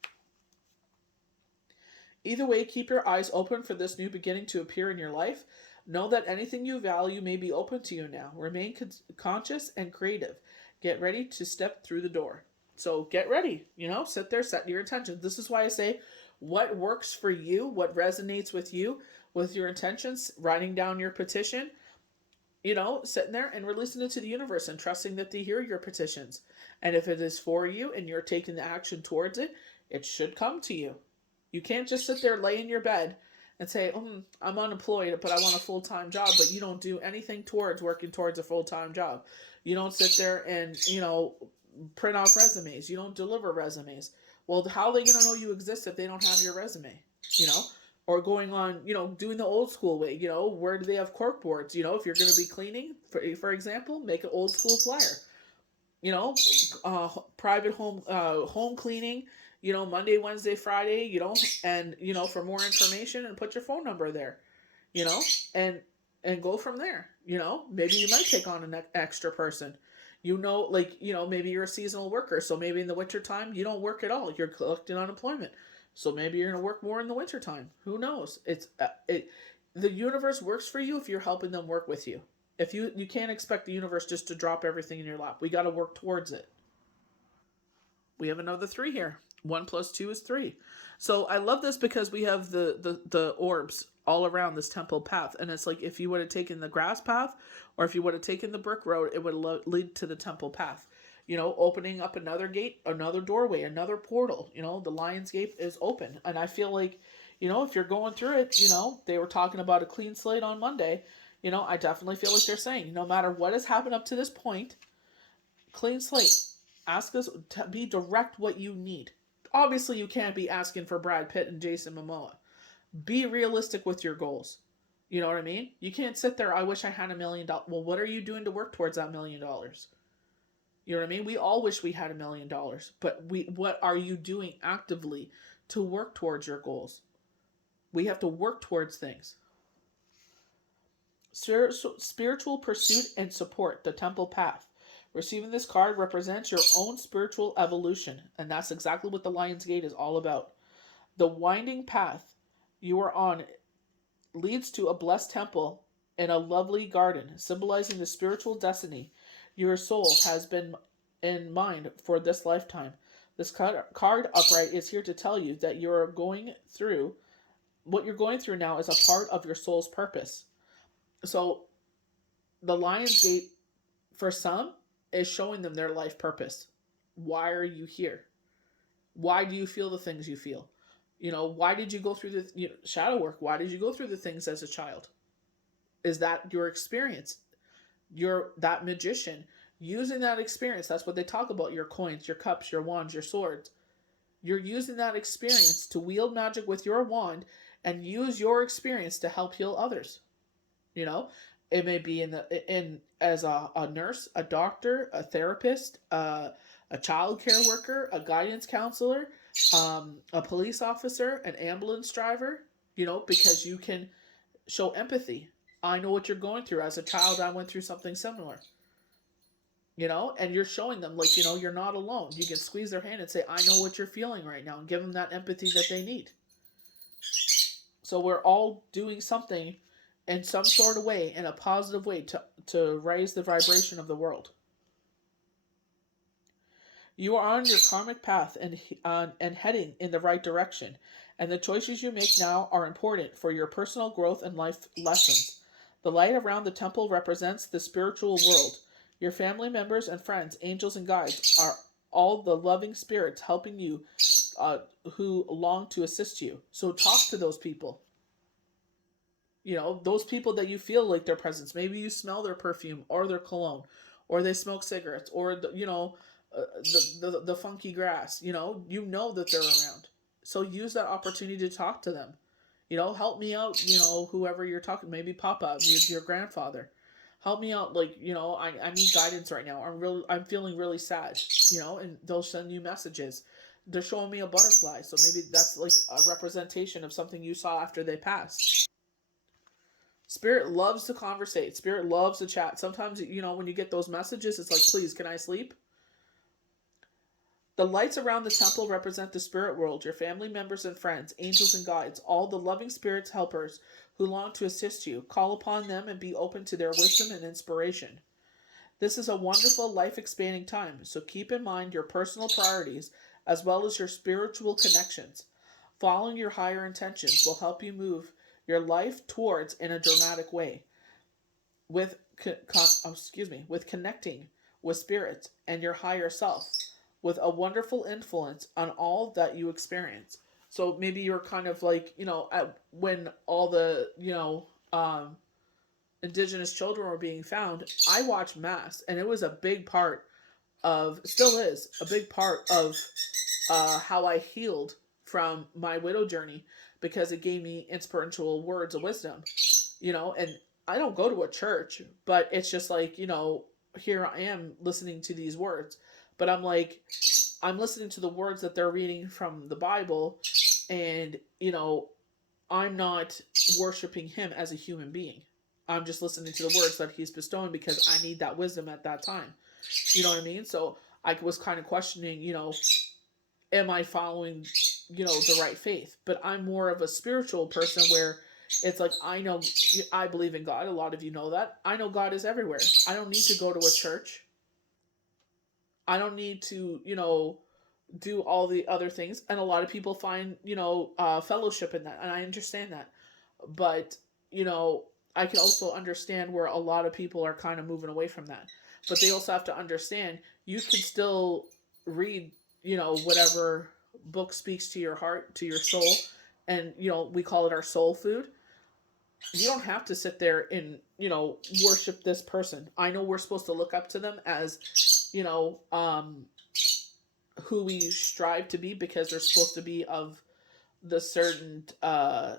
Either way, keep your eyes open for this new beginning to appear in your life. Know that anything you value may be open to you now. Remain conscious and creative. Get ready to step through the door. So get ready, sit there, set your intentions. This is why I say what works for you, what resonates with you, with your intentions, writing down your petition, sitting there and releasing it to the universe and trusting that they hear your petitions. And if it is for you and you're taking the action towards it, it should come to you. You can't just sit there, lay in your bed and say, I'm unemployed, but I want a full-time job, but you don't do anything towards working towards a full-time job. You don't sit there and, print off resumes. You don't deliver resumes. Well, how are they going to know you exist if they don't have your resume? Or going on, doing the old school way, where do they have cork boards? If you're going to be cleaning, for example, make an old school flyer. Private home cleaning, Monday, Wednesday, Friday, and, for more information, and put your phone number there, and go from there. Maybe you might take on an extra person. Maybe you're a seasonal worker, so maybe in the winter time you don't work at all. You're collecting unemployment. So maybe you're going to work more in the wintertime. Who knows? The universe works for you if you're helping them work with you. If you can't expect the universe just to drop everything in your lap. We got to work towards it. We have another 3 here. 1 + 2 is 3. So I love this because we have the orbs all around this temple path. And it's like if you would have taken the grass path or if you would have taken the brick road, it would lead to the temple path. Opening up another gate, another doorway, another portal. The Lion's Gate is open. And I feel like, if you're going through it, they were talking about a clean slate on Monday. I definitely feel like they're saying, no matter what has happened up to this point, clean slate. Ask us to be direct what you need. Obviously, you can't be asking for Brad Pitt and Jason Momoa. Be realistic with your goals. You know what I mean? You can't sit there, I wish I had $1 million. Well, what are you doing to work towards that $1 million? You know what I mean? We all wish we had $1 million, but what are you doing actively to work towards your goals? We have to work towards things. Spiritual pursuit and support, the temple path. Receiving this card represents your own spiritual evolution, and that's exactly what the Lion's Gate is all about. The winding path you are on leads to a blessed temple and a lovely garden, symbolizing the spiritual destiny your soul has been in mind for this lifetime. This card upright is here to tell you that what you're going through now is a part of your soul's purpose. So the Lion's Gate, for some, is showing them their life purpose. Why are you here? Why do you feel the things you feel? Why did you go through the shadow work? Why did you go through the things as a child? Is that your experience? You're that magician using that experience. That's what they talk about. Your coins, your cups, your wands, your swords. You're using that experience to wield magic with your wand and use your experience to help heal others. It may be as a nurse, a doctor, a therapist, a child care worker, a guidance counselor, a police officer, an ambulance driver. because you can show empathy. I know what you're going through. As a child, I went through something similar, and you're showing them, like, you're not alone. You can squeeze their hand and say, I know what you're feeling right now, and give them that empathy that they need. So we're all doing something in some sort of way, in a positive way, to raise the vibration of the world. You are on your karmic path and heading in the right direction, and the choices you make now are important for your personal growth and life lessons. The light around the temple represents the spiritual world. Your family members and friends, angels and guides, are all the loving spirits helping you, who long to assist you. So talk to those people. Those people that you feel like their presence. Maybe you smell their perfume or their cologne, or they smoke cigarettes, or the funky grass. You know that they're around. So use that opportunity to talk to them. Help me out. Whoever you're talking, maybe Papa, your grandfather. Help me out. Like, I need guidance right now. I'm feeling really sad. And they'll send you messages. They're showing me a butterfly, so maybe that's like a representation of something you saw after they passed. Spirit loves to conversate. Spirit loves to chat. Sometimes, when you get those messages, it's like, please, can I sleep? The lights around the temple represent the spirit world, your family members and friends, angels and guides, all the loving spirits, helpers who long to assist you. Call upon them and be open to their wisdom and inspiration. This is a wonderful, life expanding time, so keep in mind your personal priorities as well as your spiritual connections. Following your higher intentions will help you move your life towards in a dramatic way with with connecting with spirits and your higher self, with a wonderful influence on all that you experience. So maybe you're kind of like, when all the indigenous children were being found, I watched mass, and it was a big part still is a big part of how I healed from my widow journey, because it gave me inspirational words of wisdom, and I don't go to a church, but it's just like, here I am listening to these words, but I'm like, I'm listening to the words that they're reading from the Bible, and, I'm not worshiping him as a human being. I'm just listening to the words that he's bestowing, because I need that wisdom at that time. You know what I mean? So I was kind of questioning, am I following, the right faith? But I'm more of a spiritual person, where it's like, I believe in God. A lot of you know that. I know God is everywhere. I don't need to go to a church. I don't need to, do all the other things. And a lot of people find, fellowship in that. And I understand that. But, I can also understand where a lot of people are kind of moving away from that. But they also have to understand, you can still read, whatever book speaks to your heart, to your soul. And, we call it our soul food. You don't have to sit there and, worship this person. I know we're supposed to look up to them as, who we strive to be, because they're supposed to be of the certain, I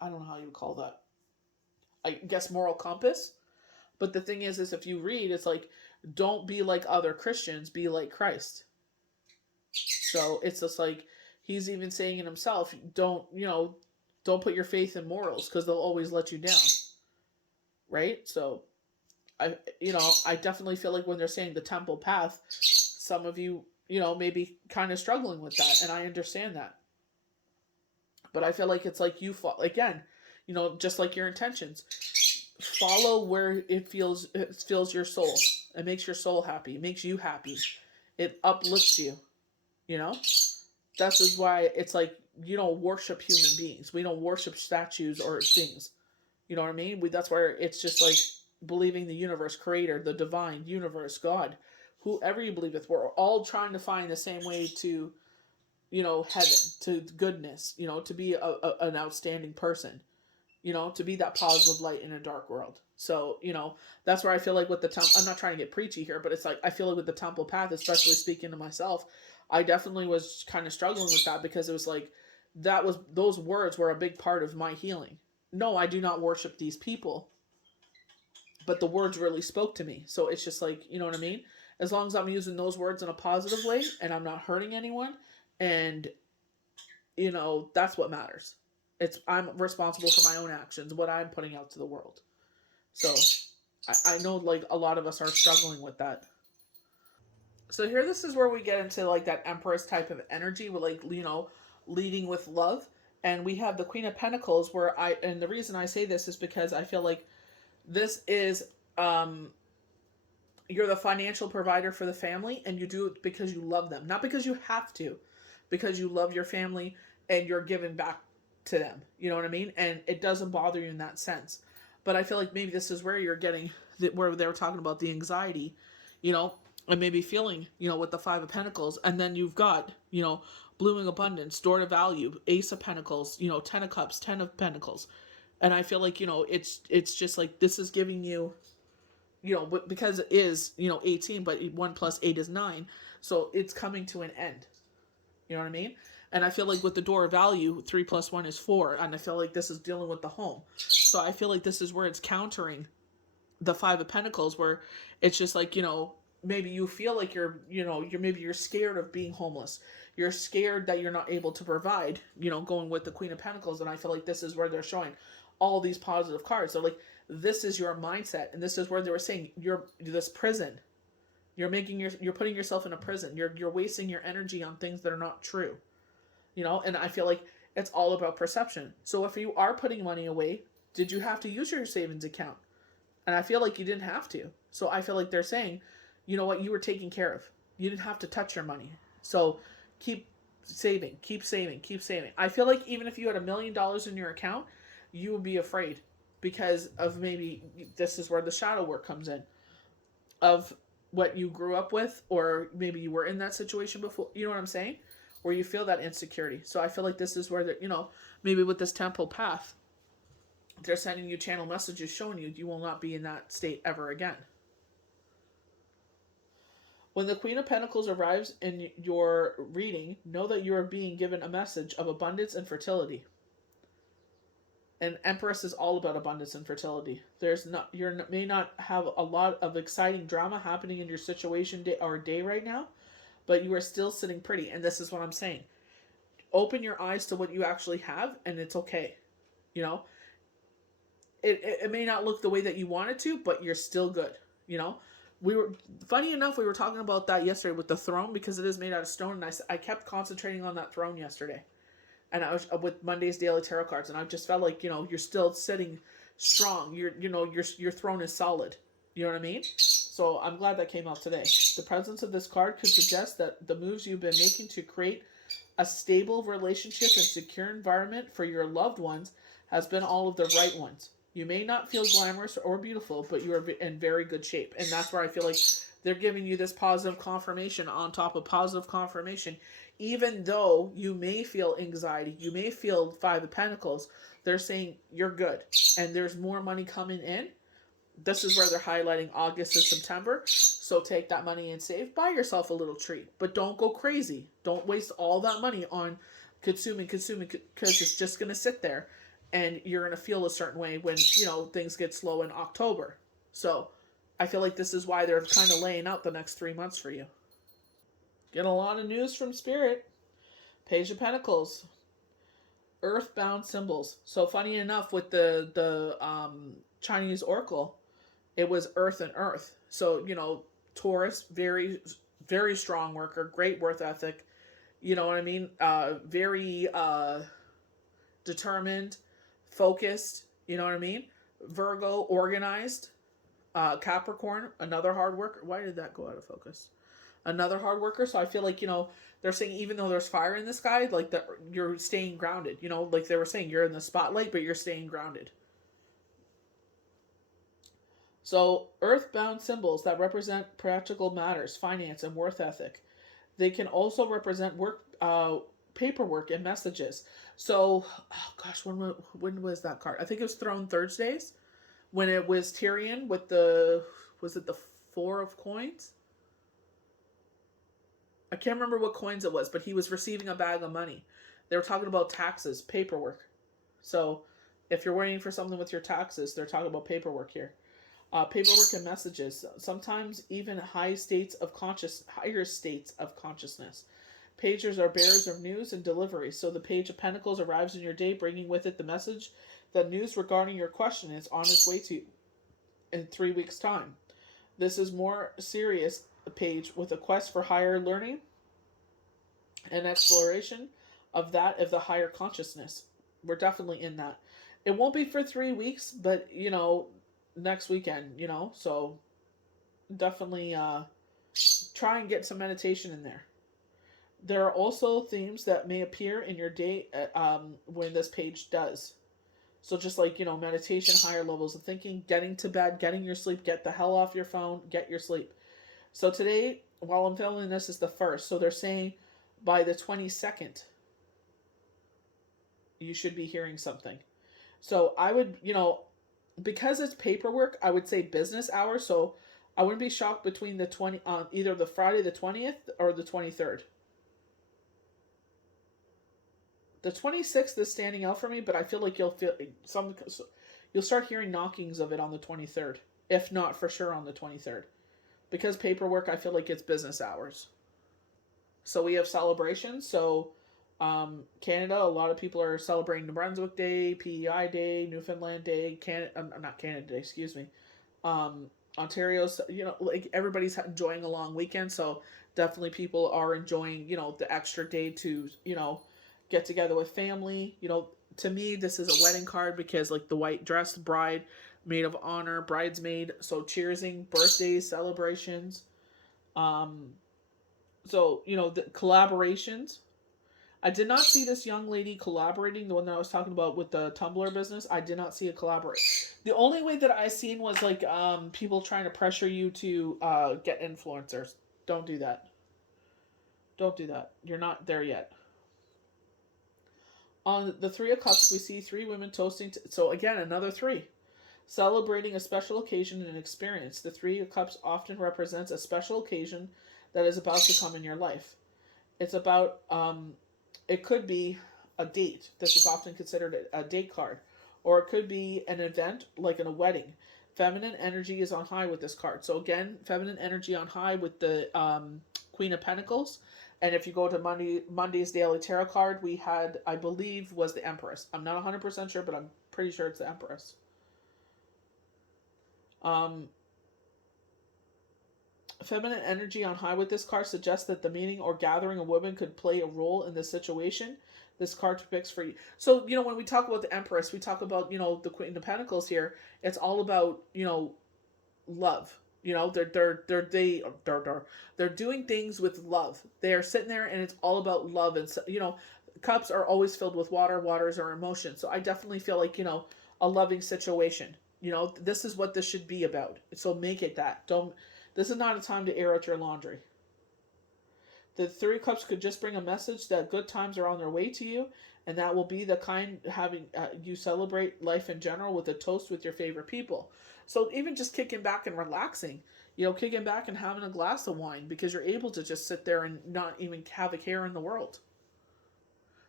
don't know how you would call that. I guess moral compass. But the thing is if you read, it's like, don't be like other Christians, be like Christ. So it's just like, he's even saying in himself, don't put your faith in morals, because they'll always let you down. Right? So I definitely feel like when they're saying the temple path, some of you, maybe kind of struggling with that, and I understand that. But I feel like it's like again, just like your intentions, follow where it fills your soul. It makes your soul happy. It makes you happy. It uplifts you. You know, that's why it's like, you don't worship human beings. We don't worship statues or things. You know what I mean? That's where it's just like believing the universe, creator, the divine universe, God, whoever you believe with. We're all trying to find the same way to, heaven, to goodness, to be an outstanding person, to be that positive light in a dark world. So, that's where I feel like with the temple, I'm not trying to get preachy here, but it's like, I feel like with the temple path, especially speaking to myself, I definitely was kind of struggling with that, because it was like, those words were a big part of my healing. No, I do not worship these people, but the words really spoke to me. So it's just like, you know what I mean? As long as I'm using those words in a positive way, and I'm not hurting anyone, and that's what matters. I'm responsible for my own actions, what I'm putting out to the world. So I know like a lot of us are struggling with that. So here, this is where we get into like that Empress type of energy, with like leading with love, and we have the Queen of Pentacles. And the reason I say this is because I feel like this is um you're the financial provider for the family, and you do it because you love them, not because you have to, because you love your family and you're giving back to them. You know what I mean? And it doesn't bother you in that sense. But I feel like maybe this is where you're getting where they were talking about the anxiety, you know, and maybe feeling, with the Five of Pentacles, and then you've got, blooming abundance, door to value, Ace of Pentacles, Ten of Cups, Ten of Pentacles, and I feel like it's just like this is giving you, because it is 18, but 1 plus 8 is 9, so it's coming to an end. You know what I mean? And I feel like with the door of value, 3 plus 1 is 4, and I feel like this is dealing with the home. So I feel like this is where it's countering the Five of Pentacles, where it's just like maybe you feel like you're scared of being homeless. You're scared that you're not able to provide. Going with the Queen of Pentacles, and I feel like this is where they're showing all these positive cards. They're like, this is your mindset, and this is where they were saying you're this prison. You're putting yourself in a prison. You're wasting your energy on things that are not true. And I feel like it's all about perception. So if you are putting money away, did you have to use your savings account? And I feel like you didn't have to. So I feel like they're saying, you know what, you were taken care of. You didn't have to touch your money. So keep saving, keep saving, keep saving. I feel like even if you had $1 million in your account, you would be afraid because of maybe this is where the shadow work comes in, of what you grew up with, or maybe you were in that situation before. You know what I'm saying? Where you feel that insecurity. So I feel like this is where maybe with this temple path, they're sending you channel messages showing you will not be in that state ever again. When the Queen of Pentacles arrives in your reading, know that you are being given a message of abundance and fertility. And Empress is all about abundance and fertility. You may not have a lot of exciting drama happening in your situation day right now, but you are still sitting pretty. And this is what I'm saying. Open your eyes to what you actually have, and it's okay. You know, it may not look the way that you want it to, but you're still good. We were funny enough. We were talking about that yesterday with the throne, because it is made out of stone, and I kept concentrating on that throne yesterday, and I was with Monday's daily tarot cards, and I just felt like you're still sitting strong. Your throne is solid. You know what I mean? So I'm glad that came out today. The presence of this card could suggest that the moves you've been making to create a stable relationship and secure environment for your loved ones has been all of the right ones. You may not feel glamorous or beautiful, but you are in very good shape. And that's where I feel like they're giving you this positive confirmation on top of positive confirmation. Even though you may feel anxiety, you may feel Five of Pentacles, they're saying you're good. And there's more money coming in. This is where they're highlighting August and September. So take that money and save. Buy yourself a little treat. But don't go crazy. Don't waste all that money on consuming, because it's just going to sit there. And you're going to feel a certain way when, things get slow in October. So I feel like this is why they're kind of laying out the next 3 months for you. Get a lot of news from Spirit. Page of Pentacles. Earthbound symbols. So funny enough, with the Chinese oracle, it was earth and earth. So, Taurus, very, very strong worker, great work ethic. You know what I mean? Very determined, focused. You know what I mean? Virgo, organized. Capricorn, another hard worker. Why did that go out of focus? Another hard worker. So I feel like, they're saying even though there's fire in the sky, like you're staying grounded. Like they were saying, you're in the spotlight, but you're staying grounded. So, earthbound symbols that represent practical matters, finance, and worth ethic. They can also represent paperwork, and messages. So, oh gosh, when was that card? I think it was Throne Thursdays, when it was Tyrion with was it the Four of Coins? I can't remember what coins it was, but he was receiving a bag of money. They were talking about taxes, paperwork. So, if you're waiting for something with your taxes, they're talking about paperwork here. Paperwork and messages. Sometimes even higher states of consciousness. Pagers are bearers of news and delivery. So the Page of Pentacles arrives in your day, bringing with it the message that news regarding your question is on its way to you in 3 weeks' time. This is more serious page with a quest for higher learning and exploration of the higher consciousness. We're definitely in that. It won't be for 3 weeks, but next weekend, so definitely try and get some meditation in there. There are also themes that may appear in your day when this page does. So just like, meditation, higher levels of thinking, getting to bed, getting your sleep, get the hell off your phone, get your sleep. So today, while I'm filming this, is the 1st. So they're saying by the 22nd, you should be hearing something. So I would, because it's paperwork, I would say business hours. So I wouldn't be shocked between the either the Friday the 20th or the 23rd. The 26th is standing out for me, but I feel like you'll start hearing knockings of it on the 23rd, if not for sure on the 23rd. Because paperwork, I feel like it's business hours. So we have celebrations. So Canada, a lot of people are celebrating New Brunswick Day, PEI Day, Newfoundland Day, not Canada Day, excuse me. Ontario's, like everybody's enjoying a long weekend. So definitely people are enjoying, the extra day to, get together with family. To me, this is a wedding card because like the white dress, bride, maid of honor, bridesmaid. So cheersing, birthdays, celebrations. So, the collaborations. I did not see this young lady collaborating, the one that I was talking about with the Tumblr business. I did not see a collaborate. The only way that I seen was like people trying to pressure you to get influencers. Don't do that. Don't do that. You're not there yet. On the Three of Cups, we see 3 women toasting. So again, another 3. Celebrating a special occasion and experience. The Three of Cups often represents a special occasion that is about to come in your life. It's about, it could be a date. This is often considered a date card. Or it could be an event, like in a wedding. Feminine energy is on high with this card. So again, feminine energy on high with the Queen of Pentacles. And if you go to Monday's Daily Tarot card, we had, I believe, was the Empress. I'm not 100% sure, but I'm pretty sure it's the Empress. Feminine energy on high with this card suggests that the meeting or gathering of women could play a role in this situation. This card depicts for you. So, when we talk about the Empress, we talk about, the Queen of Pentacles here. It's all about, love. They're doing things with love. They are sitting there and it's all about love. And, cups are always filled with water. Waters are emotion. So I definitely feel like, a loving situation. This is what this should be about. So make it that. This is not a time to air out your laundry. The 3 of Cups could just bring a message that good times are on their way to you, and that will be the kind having you celebrate life in general with a toast with your favorite people. So even just kicking back and relaxing, kicking back and having a glass of wine because you're able to just sit there and not even have a care in the world.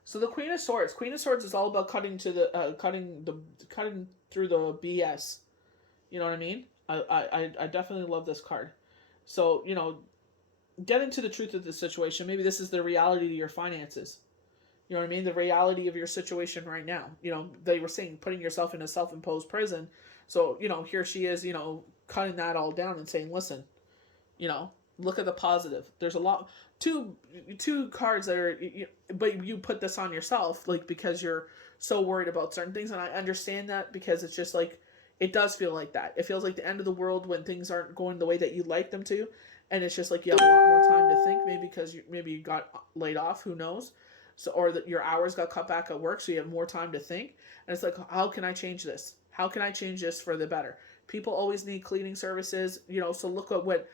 So the Queen of Swords. Queen of Swords is all about cutting through the BS. You know what I mean? I definitely love this card. So, get into the truth of the situation. Maybe this is the reality to your finances. You know what I mean? The reality of your situation right now. They were saying putting yourself in a self-imposed prison. So, here she is, cutting that all down and saying, listen, look at the positive. There's a lot, two cards that are, but you put this on yourself, like, because you're so worried about certain things. And I understand that because it's just like, it does feel like that. It feels like the end of the world when things aren't going the way that you'd like them to. And it's just like you have a lot more time to think, maybe because you got laid off, who knows? So, or that your hours got cut back at work, so you have more time to think. And it's like, how can I change this? How can I change this for the better? People always need cleaning services, so look at what,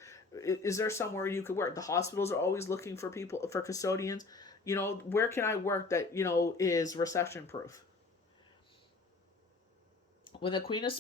is there somewhere you could work? The hospitals are always looking for people, for custodians. Where can I work that, is recession proof? When the Queen of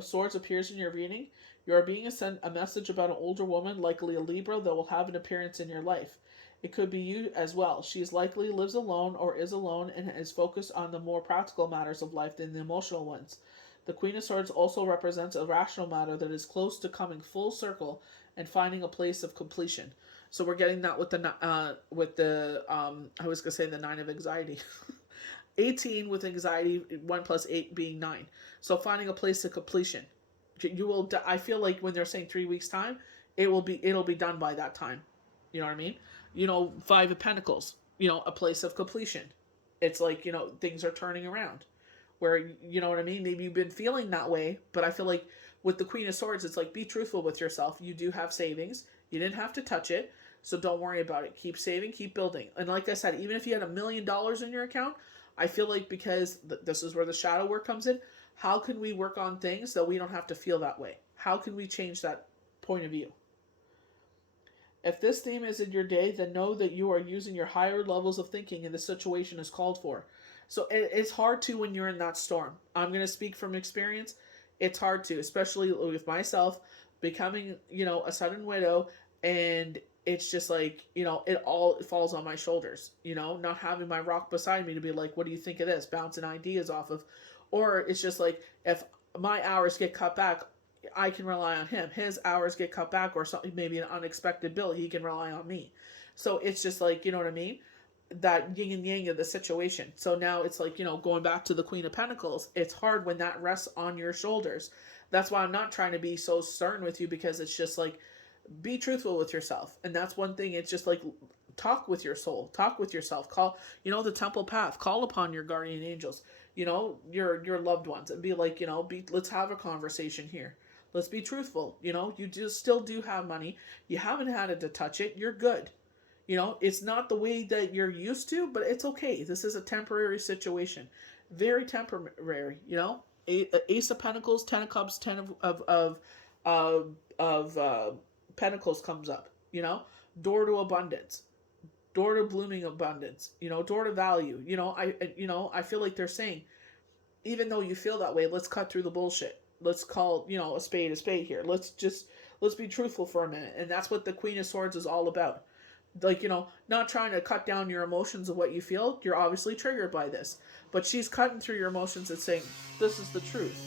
Swords appears in your reading, you are being sent a message about an older woman, likely a Libra, that will have an appearance in your life. It could be you as well. She likely lives alone or is alone and is focused on the more practical matters of life than the emotional ones. The Queen of Swords also represents a rational matter that is close to coming full circle and finding a place of completion. So we're getting that with the I was gonna say the 9 of anxiety. 18 with anxiety, 1 plus 8 being 9. So finding a place of completion. You will. I feel like when they're saying 3 weeks time, it'll be done by that time. You know what I mean? 5 of Pentacles. A place of completion. It's like things are turning around. Where you know what I mean? Maybe you've been feeling that way, but I feel like with the Queen of Swords, it's like be truthful with yourself. You do have savings. You didn't have to touch it, so don't worry about it. Keep saving, keep building. And like I said, even if you had $1,000,000 in your account, I feel like because this is where the shadow work comes in. How can we work on things that we don't have to feel that way? How can we change that point of view? If this theme is in your day, then know that you are using your higher levels of thinking and the situation is called for. So it's hard to when you're in that storm. I'm going to speak from experience. It's hard to, especially with myself becoming, a sudden widow, and it's just like, it all falls on my shoulders, not having my rock beside me to be like, what do you think of this? Bouncing ideas off of. Or it's just like, if my hours get cut back, I can rely on him. His hours get cut back, or something, maybe an unexpected bill, he can rely on me. So it's just like, you know what I mean? That yin and yang of the situation. So now it's like, going back to the Queen of Pentacles, it's hard when that rests on your shoulders. That's why I'm not trying to be so stern with you, because it's just like, be truthful with yourself. And that's one thing. It's just like, talk with your soul, talk with yourself, call, the temple path, call upon your guardian angels, your loved ones, and be like, let's have a conversation here. Let's be truthful. You just still do have money. You haven't had it to touch it. You're good. It's not the way that you're used to, but it's okay. This is a temporary situation. Very temporary, Ace of Pentacles, 10 of Cups, 10 of Pentacles comes up, door to abundance, door to blooming abundance, door to value. I feel like they're saying, even though you feel that way, let's cut through the bullshit. Let's call, a spade here. Let's be truthful for a minute. And that's what the Queen of Swords is all about. Like, not trying to cut down your emotions of what you feel. You're obviously triggered by this. But she's cutting through your emotions and saying, this is the truth.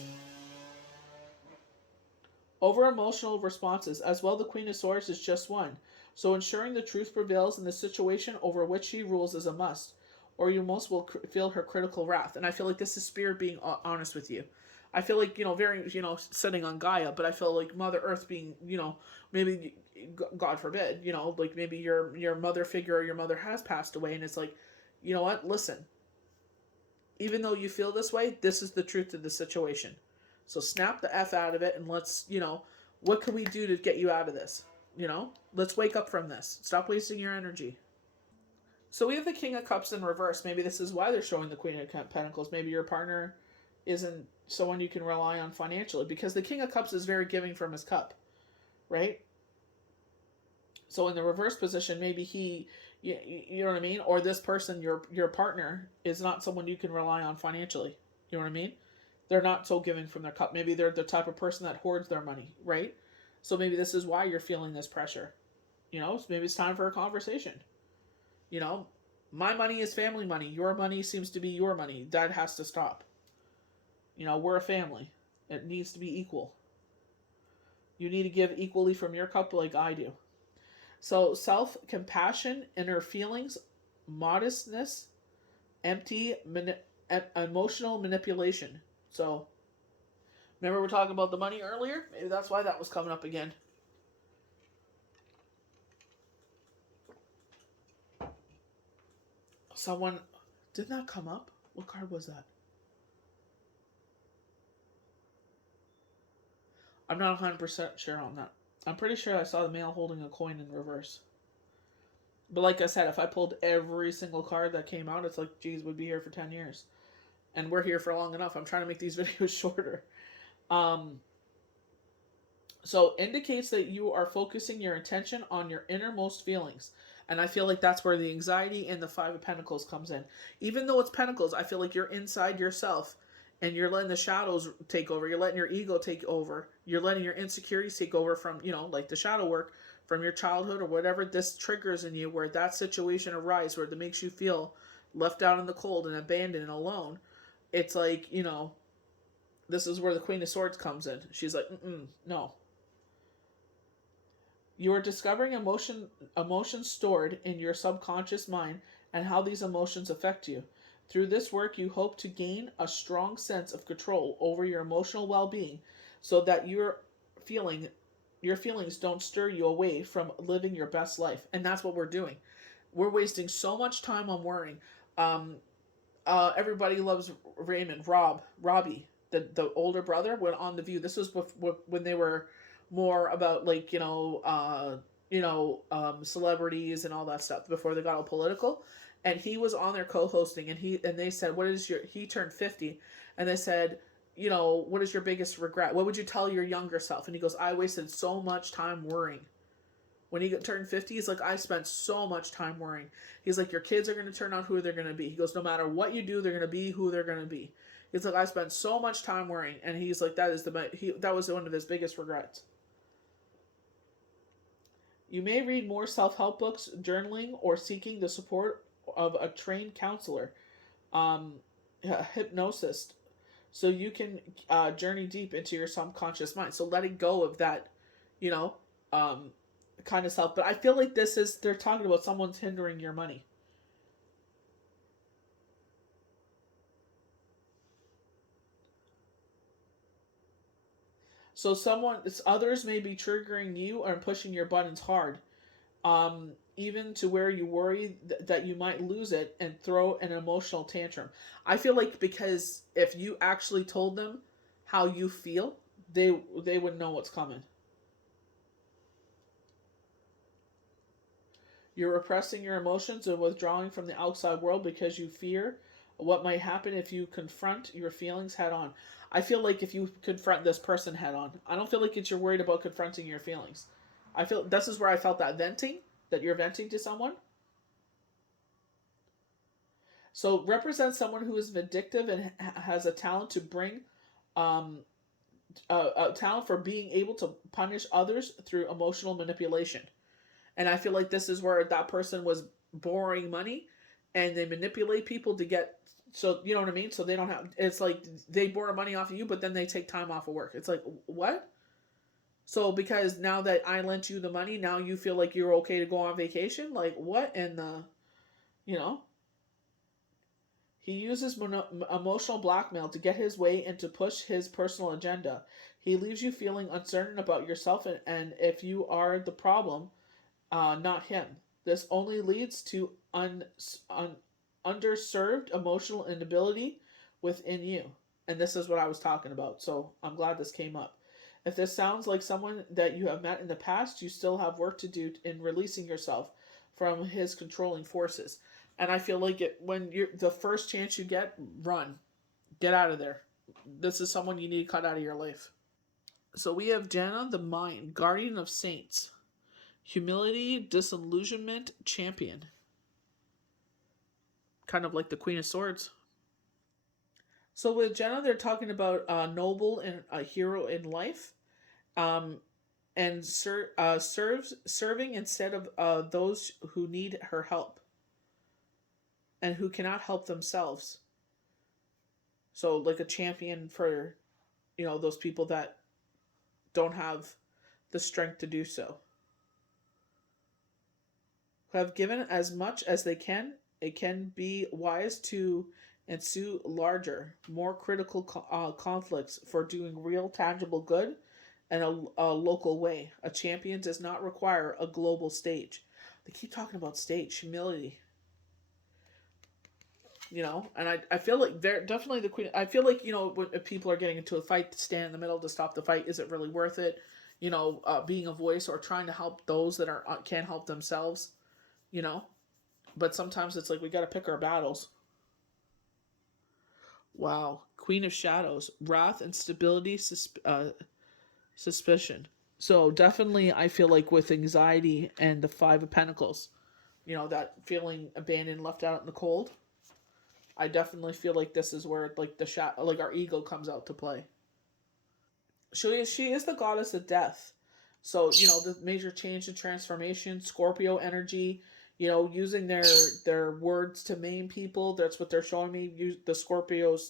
Over emotional responses. As well, the Queen of Swords is just one. So ensuring the truth prevails in the situation over which she rules is a must. Or you most will feel her critical wrath. And I feel like this is Spirit being honest with you. I feel like, very, sitting on Gaia, but I feel like Mother Earth being, maybe, God forbid, like maybe your mother figure or your mother has passed away, and it's like, you know what, listen, even though you feel this way, this is the truth of the situation. So snap the F out of it, and let's, what can we do to get you out of this? Let's wake up from this. Stop wasting your energy. So we have the King of Cups in reverse. Maybe this is why they're showing the Queen of Pentacles. Maybe your partner isn't someone you can rely on financially, because the King of Cups is very giving from his cup, right? So in the reverse position, maybe he, you know what I mean? Or this person, your partner, is not someone you can rely on financially. You know what I mean? They're not so giving from their cup. Maybe they're the type of person that hoards their money, right? So maybe this is why you're feeling this pressure. Maybe it's time for a conversation. My money is family money. Your money seems to be your money. That has to stop. We're a family. It needs to be equal. You need to give equally from your cup like I do. So self-compassion, inner feelings, modestness, empty, emotional manipulation. So, remember we're talking about the money earlier? Maybe that's why that was coming up again. Someone, did that come up? What card was that? I'm not 100% sure on that. I'm pretty sure I saw the male holding a coin in reverse. But like I said, if I pulled every single card that came out, it's like, geez, we'd be here for 10 years. And we're here for long enough. I'm trying to make these videos shorter. So indicates that you are focusing your attention on your innermost feelings. And I feel like that's where the anxiety and the Five of Pentacles comes in. Even though it's Pentacles, I feel like you're inside yourself and you're letting the shadows take over. You're letting your ego take over. You're letting your insecurities take over from, like the shadow work from your childhood or whatever this triggers in you, where that situation arises, where it makes you feel left out in the cold and abandoned and alone. It's like, this is where the Queen of Swords comes in. She's like, no. You are discovering emotions stored in your subconscious mind and how these emotions affect you. Through this work, you hope to gain a strong sense of control over your emotional well-being so that feeling your feelings don't stir you away from living your best life. And that's what we're doing. We're wasting so much time on worrying. Um, Everybody loves Robbie, the older brother, went on the View. This was when they were more about like celebrities and all that stuff before they got all political, and he was on there co-hosting, and they said, "What is your?" He turned 50, and they said, "What is your biggest regret? What would you tell your younger self?" And he goes, "I wasted so much time worrying." When he turned 50, he's like, I spent so much time worrying. He's like, your kids are going to turn out who they're going to be. He goes, no matter what you do, they're going to be who they're going to be. He's like, I spent so much time worrying. And he's like, that was one of his biggest regrets. You may read more self-help books, journaling, or seeking the support of a trained counselor, um, a hypnosis, so you can journey deep into your subconscious mind. So letting go of that, you know, um, kind of self. But I feel like they're talking about someone's hindering your money. So others may be triggering you or pushing your buttons hard, even to where you worry that you might lose it and throw an emotional tantrum. I feel like because if you actually told them how you feel, they would know what's coming. You're repressing your emotions and withdrawing from the outside world because you fear what might happen if you confront your feelings head on. I feel like if you confront this person head on, I don't feel like you're worried about confronting your feelings. I feel this is where I felt that you're venting to someone. So represent someone who is vindictive and has a talent to bring um, a talent for being able to punish others through emotional manipulation. And I feel like this is where that person was borrowing money and they manipulate people to get, so you know what I mean? So they don't have, it's like they borrow money off of you, but then they take time off of work. It's like, what? So because now that I lent you the money, now you feel like you're okay to go on vacation? Like what in the, you know? He uses emotional blackmail to get his way and to push his personal agenda. He leaves you feeling uncertain about yourself and if you are the problem, not him. This only leads to underserved emotional inability within you. And this is what I was talking about. So I'm glad this came up. If this sounds like someone that you have met in the past, you still have work to do in releasing yourself from his controlling forces. And I feel like when you're the first chance you run, get out of there. This is someone you need to cut out of your life. So we have Jana the Mind, Guardian of Saints. Humility, disillusionment, champion. Kind of like the Queen of Swords. So with Jenna, they're talking about a noble and a hero in life, um, and serving instead of those who need her help and who cannot help themselves. So like a champion for those people that don't have the strength to do so. Who have given as much as they can, it can be wise to ensue larger, more critical conflicts for doing real, tangible good in a local way. A champion does not require a global stage. They keep talking about stage, humility, and I feel like they're definitely the queen. I feel like, if people are getting into a fight, to stand in the middle to stop the fight. Is it really worth it? Being a voice or trying to help those that are can't help themselves, you know but sometimes it's like we got to pick our battles. Wow. Queen of Shadows, wrath and stability, suspicion. So definitely, I feel like with anxiety and the Five of Pentacles, that feeling abandoned, left out in the cold. I definitely feel like this is where like like our ego comes out to play. She is the goddess of death. So, the major change and transformation, Scorpio energy, using their words to maim people. That's what they're showing me. Use the scorpion's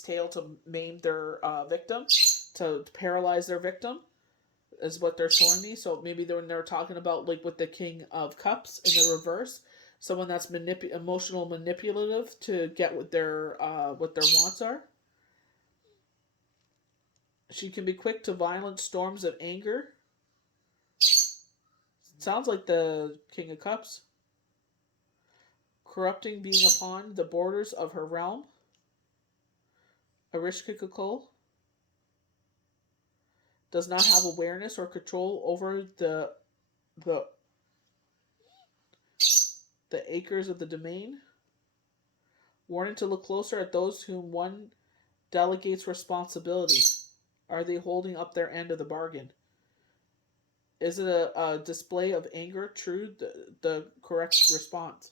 tail to maim their victim, to paralyze their victim. is what they're showing me. So maybe when they're talking about like with the King of Cups in the reverse, someone that's emotional manipulative to get what their wants are. She can be quick to violent storms of anger. Sounds like the King of Cups. Corrupting being upon the borders of her realm. Arishkikakol does not have awareness or control over the the acres of the domain. Warning to look closer at those whom one delegates responsibility. Are they holding up their end of the bargain? Is it a display of anger true the correct response?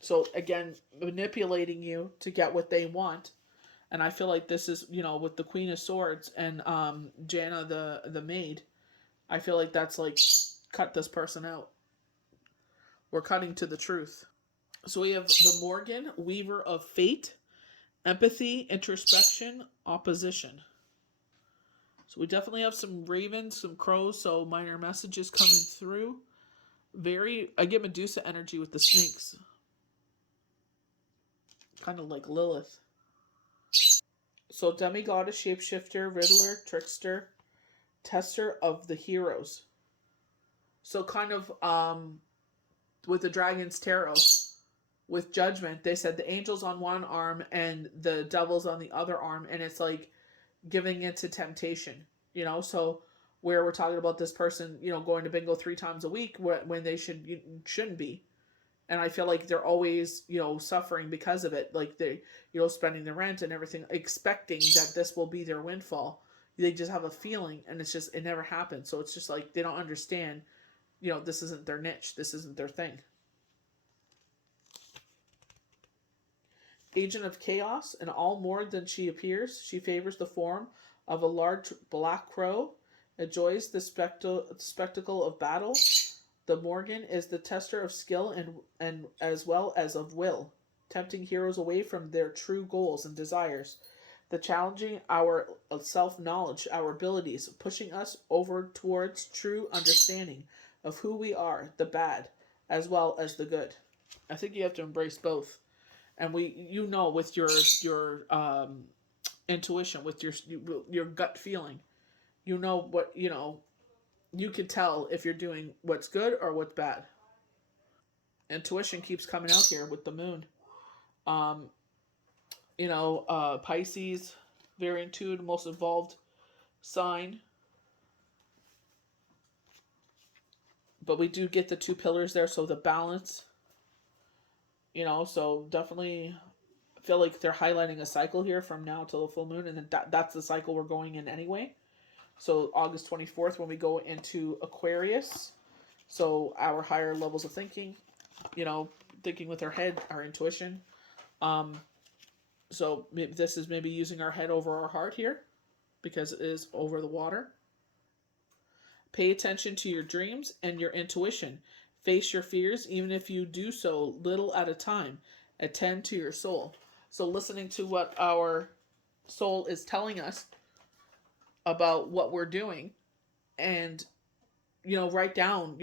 So again, manipulating you to get what they want. And I feel like this is, with the Queen of Swords and Jana the maid, I feel like that's like cut this person out. We're cutting to the truth. So we have the Morgan, Weaver of Fate, Empathy, Introspection, Opposition. So we definitely have some ravens, some crows, so minor messages coming through. I get Medusa energy with the snakes. Kind of like Lilith. So demigoddess, shapeshifter, riddler, trickster, tester of the heroes. So kind of with the Dragon's Tarot, with Judgment, they said the angel's on one arm and the devil's on the other arm, and it's like giving into temptation, so where we're talking about this person, going to bingo 3 times a week when they shouldn't be. And I feel like they're always, suffering because of it. Like they, spending the rent and everything, expecting that this will be their windfall. They just have a feeling, and it never happens. So it's just like they don't understand, this isn't their niche. This isn't their thing. Agent of chaos, and all more than she appears, she favors the form of a large black crow, enjoys the spectacle of battle. The Morgan is the tester of skill and as well as of will, tempting heroes away from their true goals and desires. The challenging our self-knowledge, our abilities, pushing us over towards true understanding of who we are, the bad, as well as the good. I think you have to embrace both. And with your intuition, with your gut feeling, what you can tell if you're doing what's good or what's bad. Intuition keeps coming out here with the moon. Um, Pisces, very intuitive, most evolved sign. But we do get the 2 pillars there, so the balance. So definitely feel like they're highlighting a cycle here from now till the full moon, and then that's the cycle we're going in anyway. So August 24th when we go into Aquarius. So our higher levels of thinking, thinking with our head, our intuition. So this is maybe using our head over our heart here because it is over the water. Pay attention to your dreams and your intuition. Face your fears, even if you do so little at a time. Attend to your soul. So listening to what our soul is telling us about what we're doing, and write down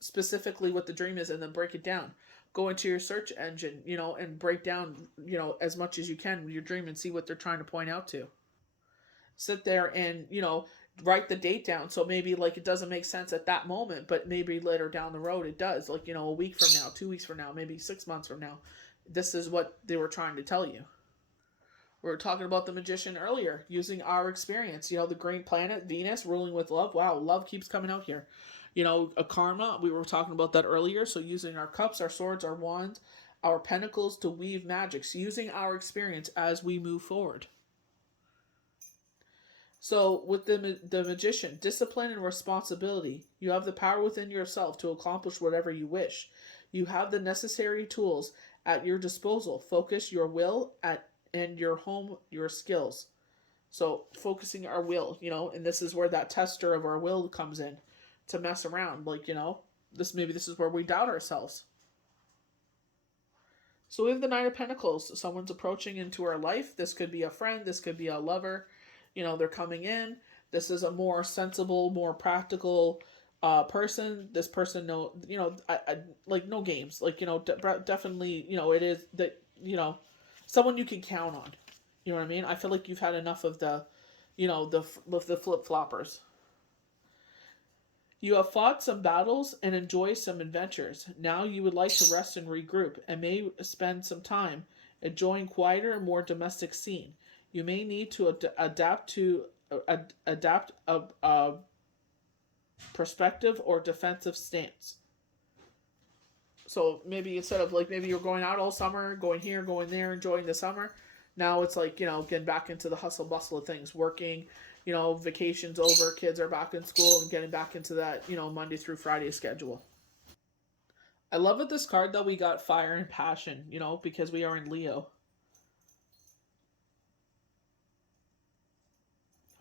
specifically what the dream is, and then break it down. Go into your search engine, and break down as much as you can your dream and see what they're trying to point out to. Sit there and write the date down. So maybe like it doesn't make sense at that moment, but maybe later down the road it does. Like a week from now, 2 weeks from now, maybe 6 months from now, this is what they were trying to tell you. We were talking about the magician earlier, using our experience. The green planet, Venus, ruling with love. Wow, love keeps coming out here. A karma, we were talking about that earlier. So using our cups, our swords, our wands, our pentacles to weave magic. So using our experience as we move forward. So with the magician, discipline and responsibility. You have the power within yourself to accomplish whatever you wish. You have the necessary tools at your disposal. Focus your will and your skills. So focusing our will, and this is where that tester of our will comes in to mess around. Like, this is where we doubt ourselves. So we have the Knight of Pentacles. Someone's approaching into our life. This could be a friend. This could be a lover. They're coming in. This is a more sensible, more practical person. This person, no, like no games. Like, definitely, it is that, someone you can count on. You know what I mean? I feel like you've had enough of the, with the flip floppers. You have fought some battles and enjoyed some adventures. Now you would like to rest and regroup, and may spend some time enjoying quieter, more domestic scene. You may need to adapt a perspective or defensive stance. So maybe instead of like maybe you're going out all summer, going here, going there, enjoying the summer. Now it's like, getting back into the hustle bustle of things, working, vacations over, kids are back in school and getting back into that, Monday through Friday schedule. I love with this card that we got fire and passion, because we are in Leo.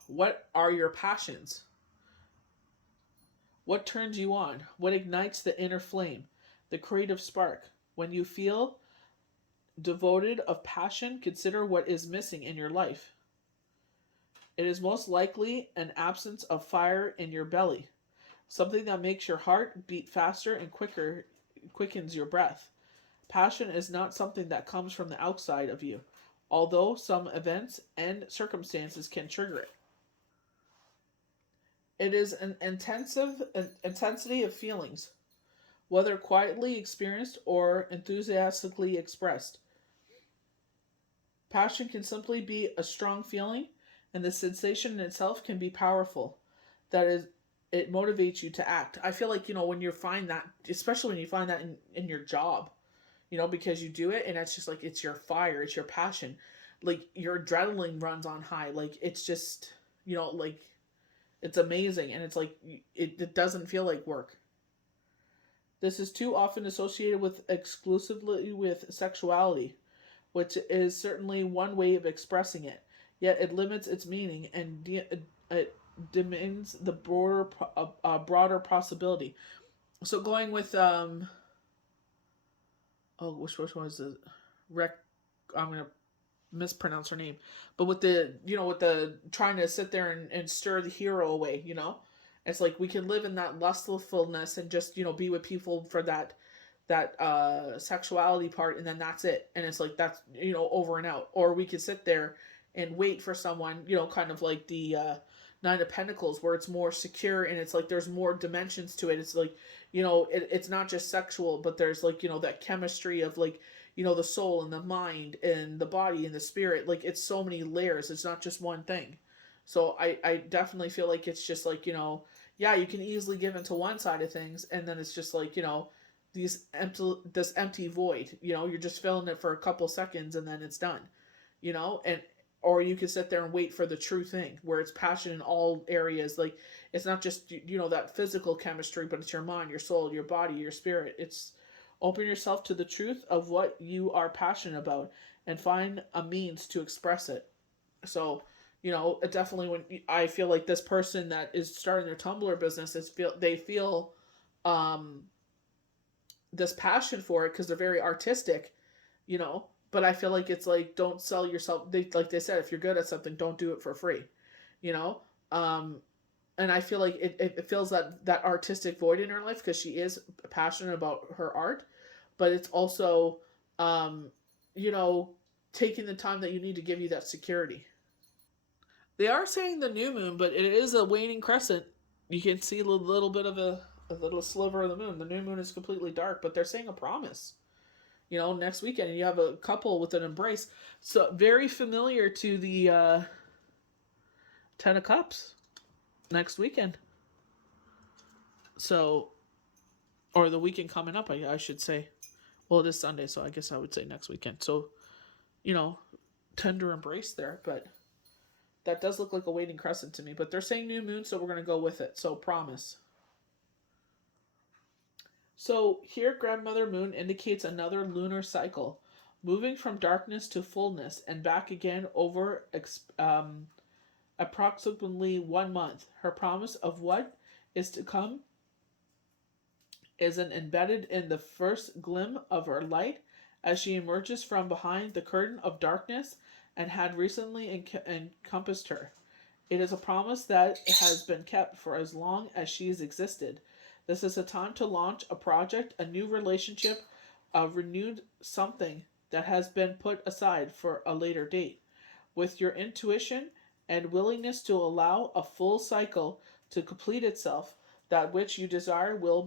What are your passions? What turns you on? What ignites the inner flame, the creative spark? When you feel devoted of passion, consider what is missing in your life. It is most likely an absence of fire in your belly, something that makes your heart beat faster and quicker, quickens your breath. Passion is not something that comes from the outside of you, although some events and circumstances can trigger it. It is an intensity of feelings, whether quietly experienced or enthusiastically expressed. Passion can simply be a strong feeling, and the sensation in itself can be powerful. That is, it motivates you to act. I feel like, when you find that, especially when you find that in your job, because you do it and it's just like, it's your fire, it's your passion. Like, your adrenaline runs on high. Like, it's just, like, it's amazing. And it's like, it doesn't feel like work. This is too often associated with exclusively with sexuality, which is certainly one way of expressing it. Yet it limits its meaning and it demands the broader possibility. So going with which one was it? Rec. I'm gonna mispronounce her name, but with the trying to sit there and stir the hero away. It's like we can live in that lustfulness and just be with people for that sexuality part, and then that's it, and it's like that's over and out. Or we could sit there and wait for someone, kind of like the Nine of Pentacles, where it's more secure and it's like there's more dimensions to it. It's like it's not just sexual, but there's like that chemistry of like the soul and the mind and the body and the spirit. Like, it's so many layers, it's not just one thing. So I definitely feel like it's just like yeah, you can easily give into one side of things, and then it's just like this empty void. You're just filling it for a couple seconds and then it's done. And or you can sit there and wait for the true thing where it's passion in all areas. Like, it's not just that physical chemistry, but it's your mind, your soul, your body, your spirit. It's open yourself to the truth of what you are passionate about and find a means to express it. So, it definitely, when I feel like this person that is starting their Tumblr business is they feel um this passion for it because they're very artistic, but I feel like it's like, don't sell yourself. They said, if you're good at something, don't do it for free, you know. Um, and I feel like it fills that artistic void in her life because she is passionate about her art, but it's also, um, you know, taking the time that you need to give you that security. They are saying the new moon, but it is a waning crescent. You can see a little bit of a little sliver of the moon. The new moon is completely dark, but they're saying a promise. Next weekend, and you have a couple with an embrace. So very familiar to the Ten of Cups next weekend. So, or the weekend coming up, I should say. Well, it is Sunday, so I guess I would say next weekend. So, you know, tender embrace there, but that does look like a waiting crescent to me. But they're saying new moon, so we're going to go with it. So, promise. So, here, grandmother moon indicates another lunar cycle, moving from darkness to fullness and back again over approximately 1 month. Her promise of what is to come is an embedded in the first glim of her light as she emerges from behind the curtain of darkness and had recently encompassed her. It is a promise that has been kept for as long as she has existed. This is a time to launch a project, a new relationship, a renewed something that has been put aside for a later date. With your intuition and willingness to allow a full cycle to complete itself, that which you desire will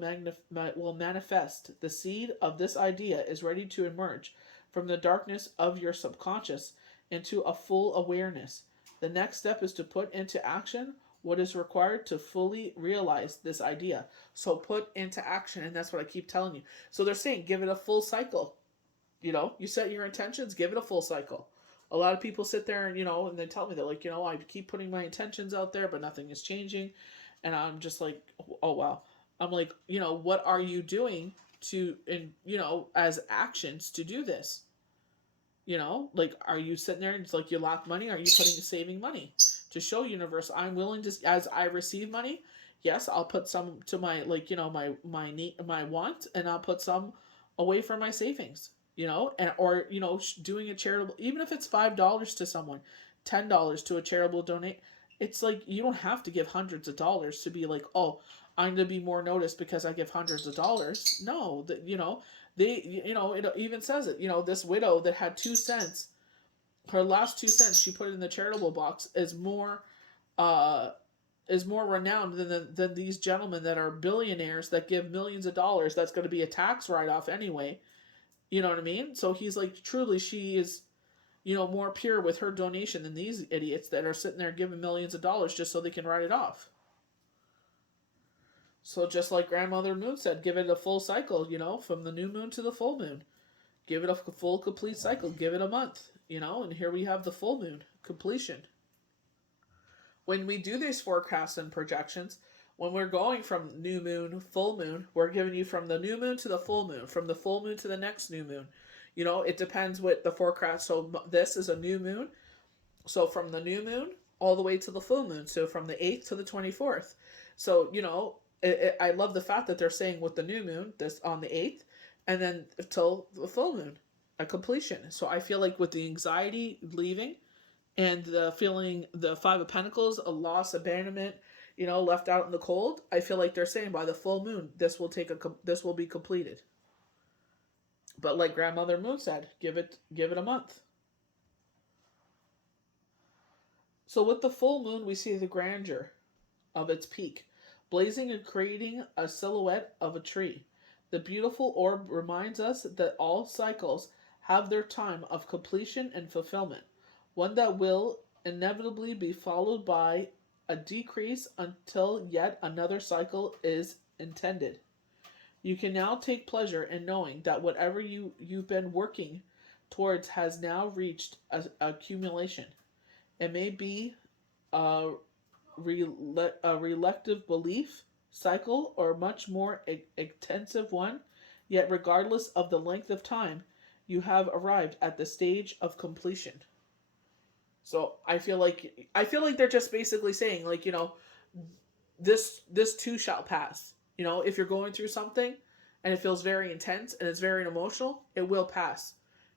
manifest. The seed of this idea is ready to emerge from the darkness of your subconscious into a full awareness. The next step is to put into action what is required to fully realize this idea. So put into action, and that's what I keep telling you. So they're saying give it a full cycle. You set your intentions, give it a full cycle. A lot of people sit there and and they tell me, they're like, I keep putting my intentions out there, but nothing is changing. And I'm just like, oh wow. I'm like, what are you doing as actions to do this? Like, are you sitting there and it's like you lock money? Are you saving money to show universe I'm willing to, as I receive money? Yes, I'll put some to my, like, my need, my want, and I'll put some away for my savings. And or doing a charitable, even if it's $5 to someone, $10 to a charitable donate. It's like you don't have to give hundreds of dollars to be like, oh, I'm gonna be more noticed because I give hundreds of dollars. No, that it even says it. This widow that had 2 cents, her last 2 cents she put in the charitable box uh is more renowned than these gentlemen that are billionaires that give millions of dollars. That's going to be a tax write off anyway. You know what I mean? So he's like, truly, she is more pure with her donation than these idiots that are sitting there giving millions of dollars just so they can write it off. So just like Grandmother Moon said, give it a full cycle, from the new moon to the full moon. Give it a full complete cycle. Give it a month, and here we have the full moon completion. When we do these forecasts and projections, when we're going from new moon, full moon, we're giving you from the new moon to the full moon, from the full moon to the next new moon. It depends what the forecast. So this is a new moon. So from the new moon all the way to the full moon. So from the 8th to the 24th. So, I love the fact that they're saying with the new moon, this on the 8th, and then till the full moon, a completion. So I feel like with the anxiety leaving and the feeling, the Five of Pentacles, a loss, abandonment, left out in the cold, I feel like they're saying by the full moon, this will be completed. But like Grandmother Moon said, give it a month. So with the full moon, we see the grandeur of its peak, blazing and creating a silhouette of a tree. The beautiful orb reminds us that all cycles have their time of completion and fulfillment, one that will inevitably be followed by a decrease until yet another cycle is intended. You can now take pleasure in knowing that whatever you've been working towards has now reached accumulation. It may be a relective belief cycle or a much more intensive one, yet regardless of the length of time, you have arrived at the stage of completion. So I feel like they're just basically saying, like, this too shall pass. If you're going through something and it feels very intense and it's very emotional, it will pass.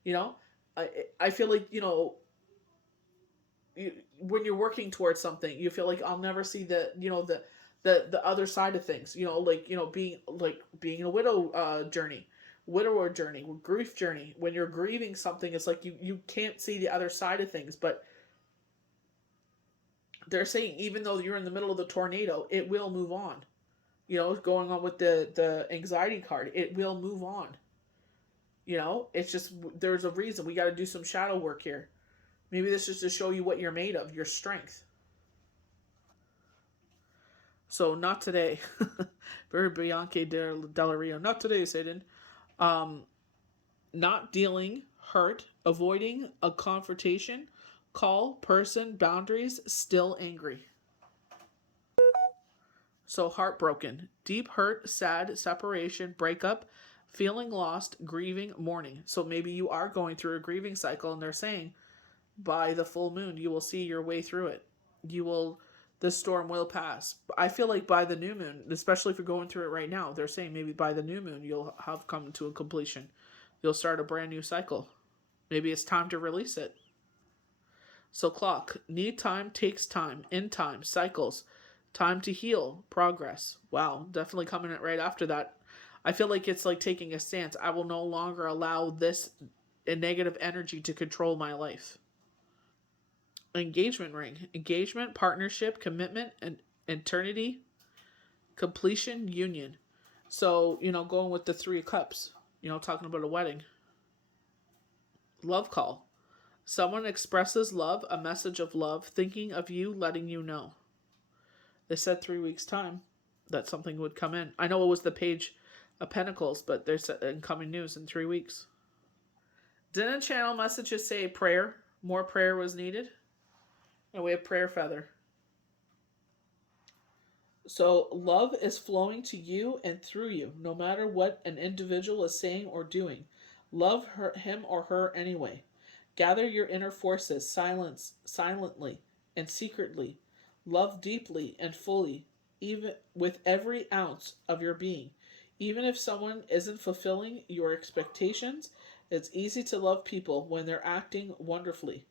I feel like when you're working towards something, you feel like I'll never see the other side of things. Being a widower journey, grief journey. When you're grieving something, it's like you can't see the other side of things. But they're saying even though you're in the middle of the tornado, it will move on. Going on with the anxiety card, it will move on. It's just there's a reason we got to do some shadow work here. Maybe this is to show you what you're made of, your strength. So not today. Very Bianca Del Rio. Not today, Satan. Not dealing, hurt, avoiding a confrontation, call, person, boundaries, still angry. So heartbroken, deep hurt, sad, separation, breakup, feeling lost, grieving, mourning. So maybe you are going through a grieving cycle and they're saying, by the full moon, you will see your way through it. The storm will pass. I feel like by the new moon, especially if you're going through it right now, they're saying maybe by the new moon, you'll have come to a completion. You'll start a brand new cycle. Maybe it's time to release it. So clock, need time, takes time, in time, cycles, time to heal, progress. Wow, definitely coming in right after that. I feel like it's like taking a stance. I will no longer allow this negative energy to control my life. Engagement ring, engagement, partnership, commitment, and eternity, completion, union. So, going with the 3 cups, talking about a wedding. Love call. Someone expresses love, a message of love, thinking of you, letting you know. They said 3 weeks' time that something would come in. I know it was the Page of Pentacles, but there's incoming news in 3 weeks. Didn't channel messages say prayer? More prayer was needed? And we have prayer feather. So love is flowing to you and through you, no matter what an individual is saying or doing. Love him or her anyway. Gather your inner forces silently and secretly. Love deeply and fully, even with every ounce of your being. Even if someone isn't fulfilling your expectations, it's easy to love people when they're acting wonderfully.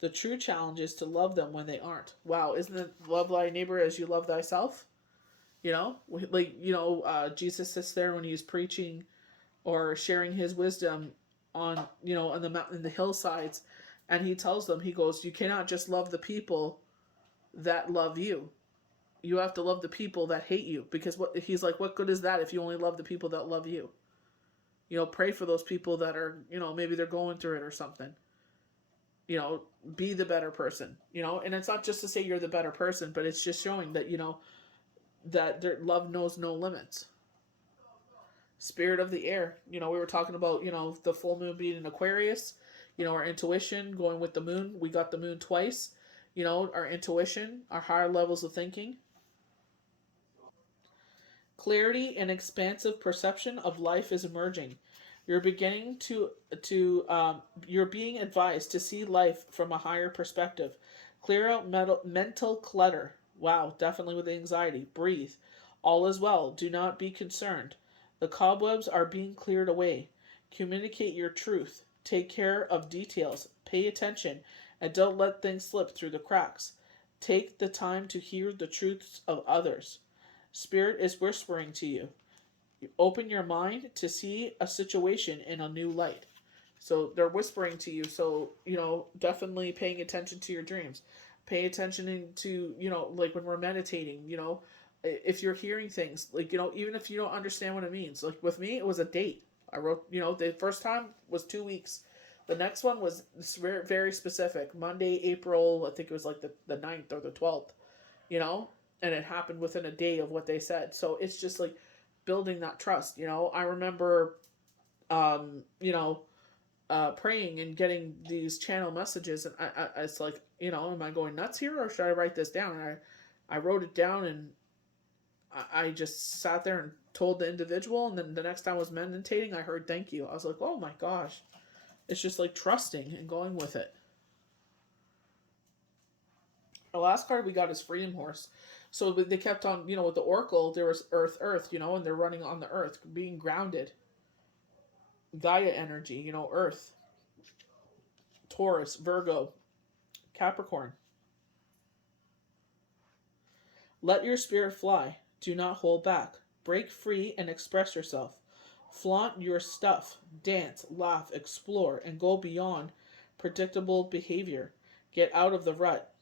The true challenge is to love them when they aren't. Wow, isn't it love thy neighbor as you love thyself? Jesus sits there when he's preaching or sharing his wisdom on the mountain, the hillsides, and he tells them, he goes, you cannot just love the people that love you. You have to love the people that hate you, because he's like, what good is that if you only love the people that love you? Pray for those people that are, maybe they're going through it or something. Be the better person. And it's not just to say you're the better person, but it's just showing that that their love knows no limits. Spirit of the air. We were talking about, the full moon being in Aquarius, our intuition going with the moon. We got the moon twice. Our intuition, our higher levels of thinking. Clarity and expansive perception of life is emerging. You're beginning you're being advised to see life from a higher perspective. Clear out mental clutter. Wow, definitely with anxiety. Breathe. All is well. Do not be concerned. The cobwebs are being cleared away. Communicate your truth. Take care of details. Pay attention and don't let things slip through the cracks. Take the time to hear the truths of others. Spirit is whispering to you. You open your mind to see a situation in a new light. So they're whispering to you. So, definitely paying attention to your dreams. Pay attention to, like when we're meditating, if you're hearing things, like, even if you don't understand what it means. Like with me, it was a date. I wrote, the first time was 2 weeks. The next one was very, very specific. Monday, April, I think it was like the 9th or the 12th, you know? And it happened within a day of what they said. So it's just like building that trust, I remember, praying and getting these channel messages, and it's like, am I going nuts here, or should I write this down? And I wrote it down, and I just sat there and told the individual, and then the next time I was meditating, I heard thank you. I was like, oh my gosh. It's just like trusting and going with it. The last card we got is Freedom Horse. So they kept on, with the Oracle, there was Earth, Earth, and they're running on the Earth, being grounded. Gaia energy, Earth, Taurus, Virgo, Capricorn. Let your spirit fly. Do not hold back. Break free and express yourself. Flaunt your stuff. Dance, laugh, explore, and go beyond predictable behavior. Get out of the rut.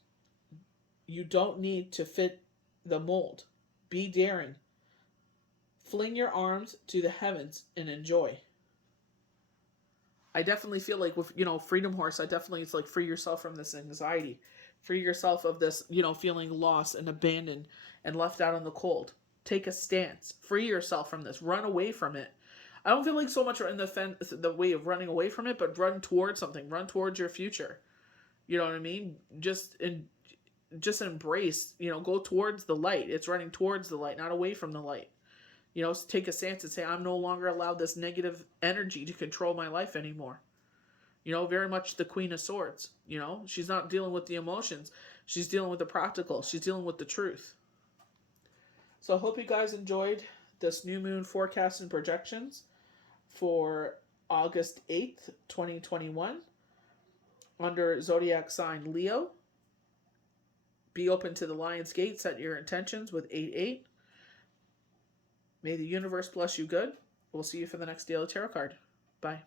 You don't need to fit the mold. Be daring. Fling your arms to the heavens and enjoy. I definitely feel like with, Freedom Horse, it's like free yourself from this anxiety. Free yourself of this, feeling lost and abandoned and left out in the cold. Take a stance. Free yourself from this. Run away from it. I don't feel like so much in the way of running away from it, but run towards something. Run towards your future. You know what I mean? Just embrace, go towards the light. It's running towards the light, not away from the light. Take a stance and say, I'm no longer allowed this negative energy to control my life anymore. Very much the Queen of Swords. She's not dealing with the emotions. She's dealing with the practical. She's dealing with the truth. So I hope you guys enjoyed this new moon forecast and projections for August 8th, 2021. Under zodiac sign Leo, be open to the lion's gate. Set your intentions with 8-8. May the universe bless you good. We'll see you for the next daily tarot card. Bye.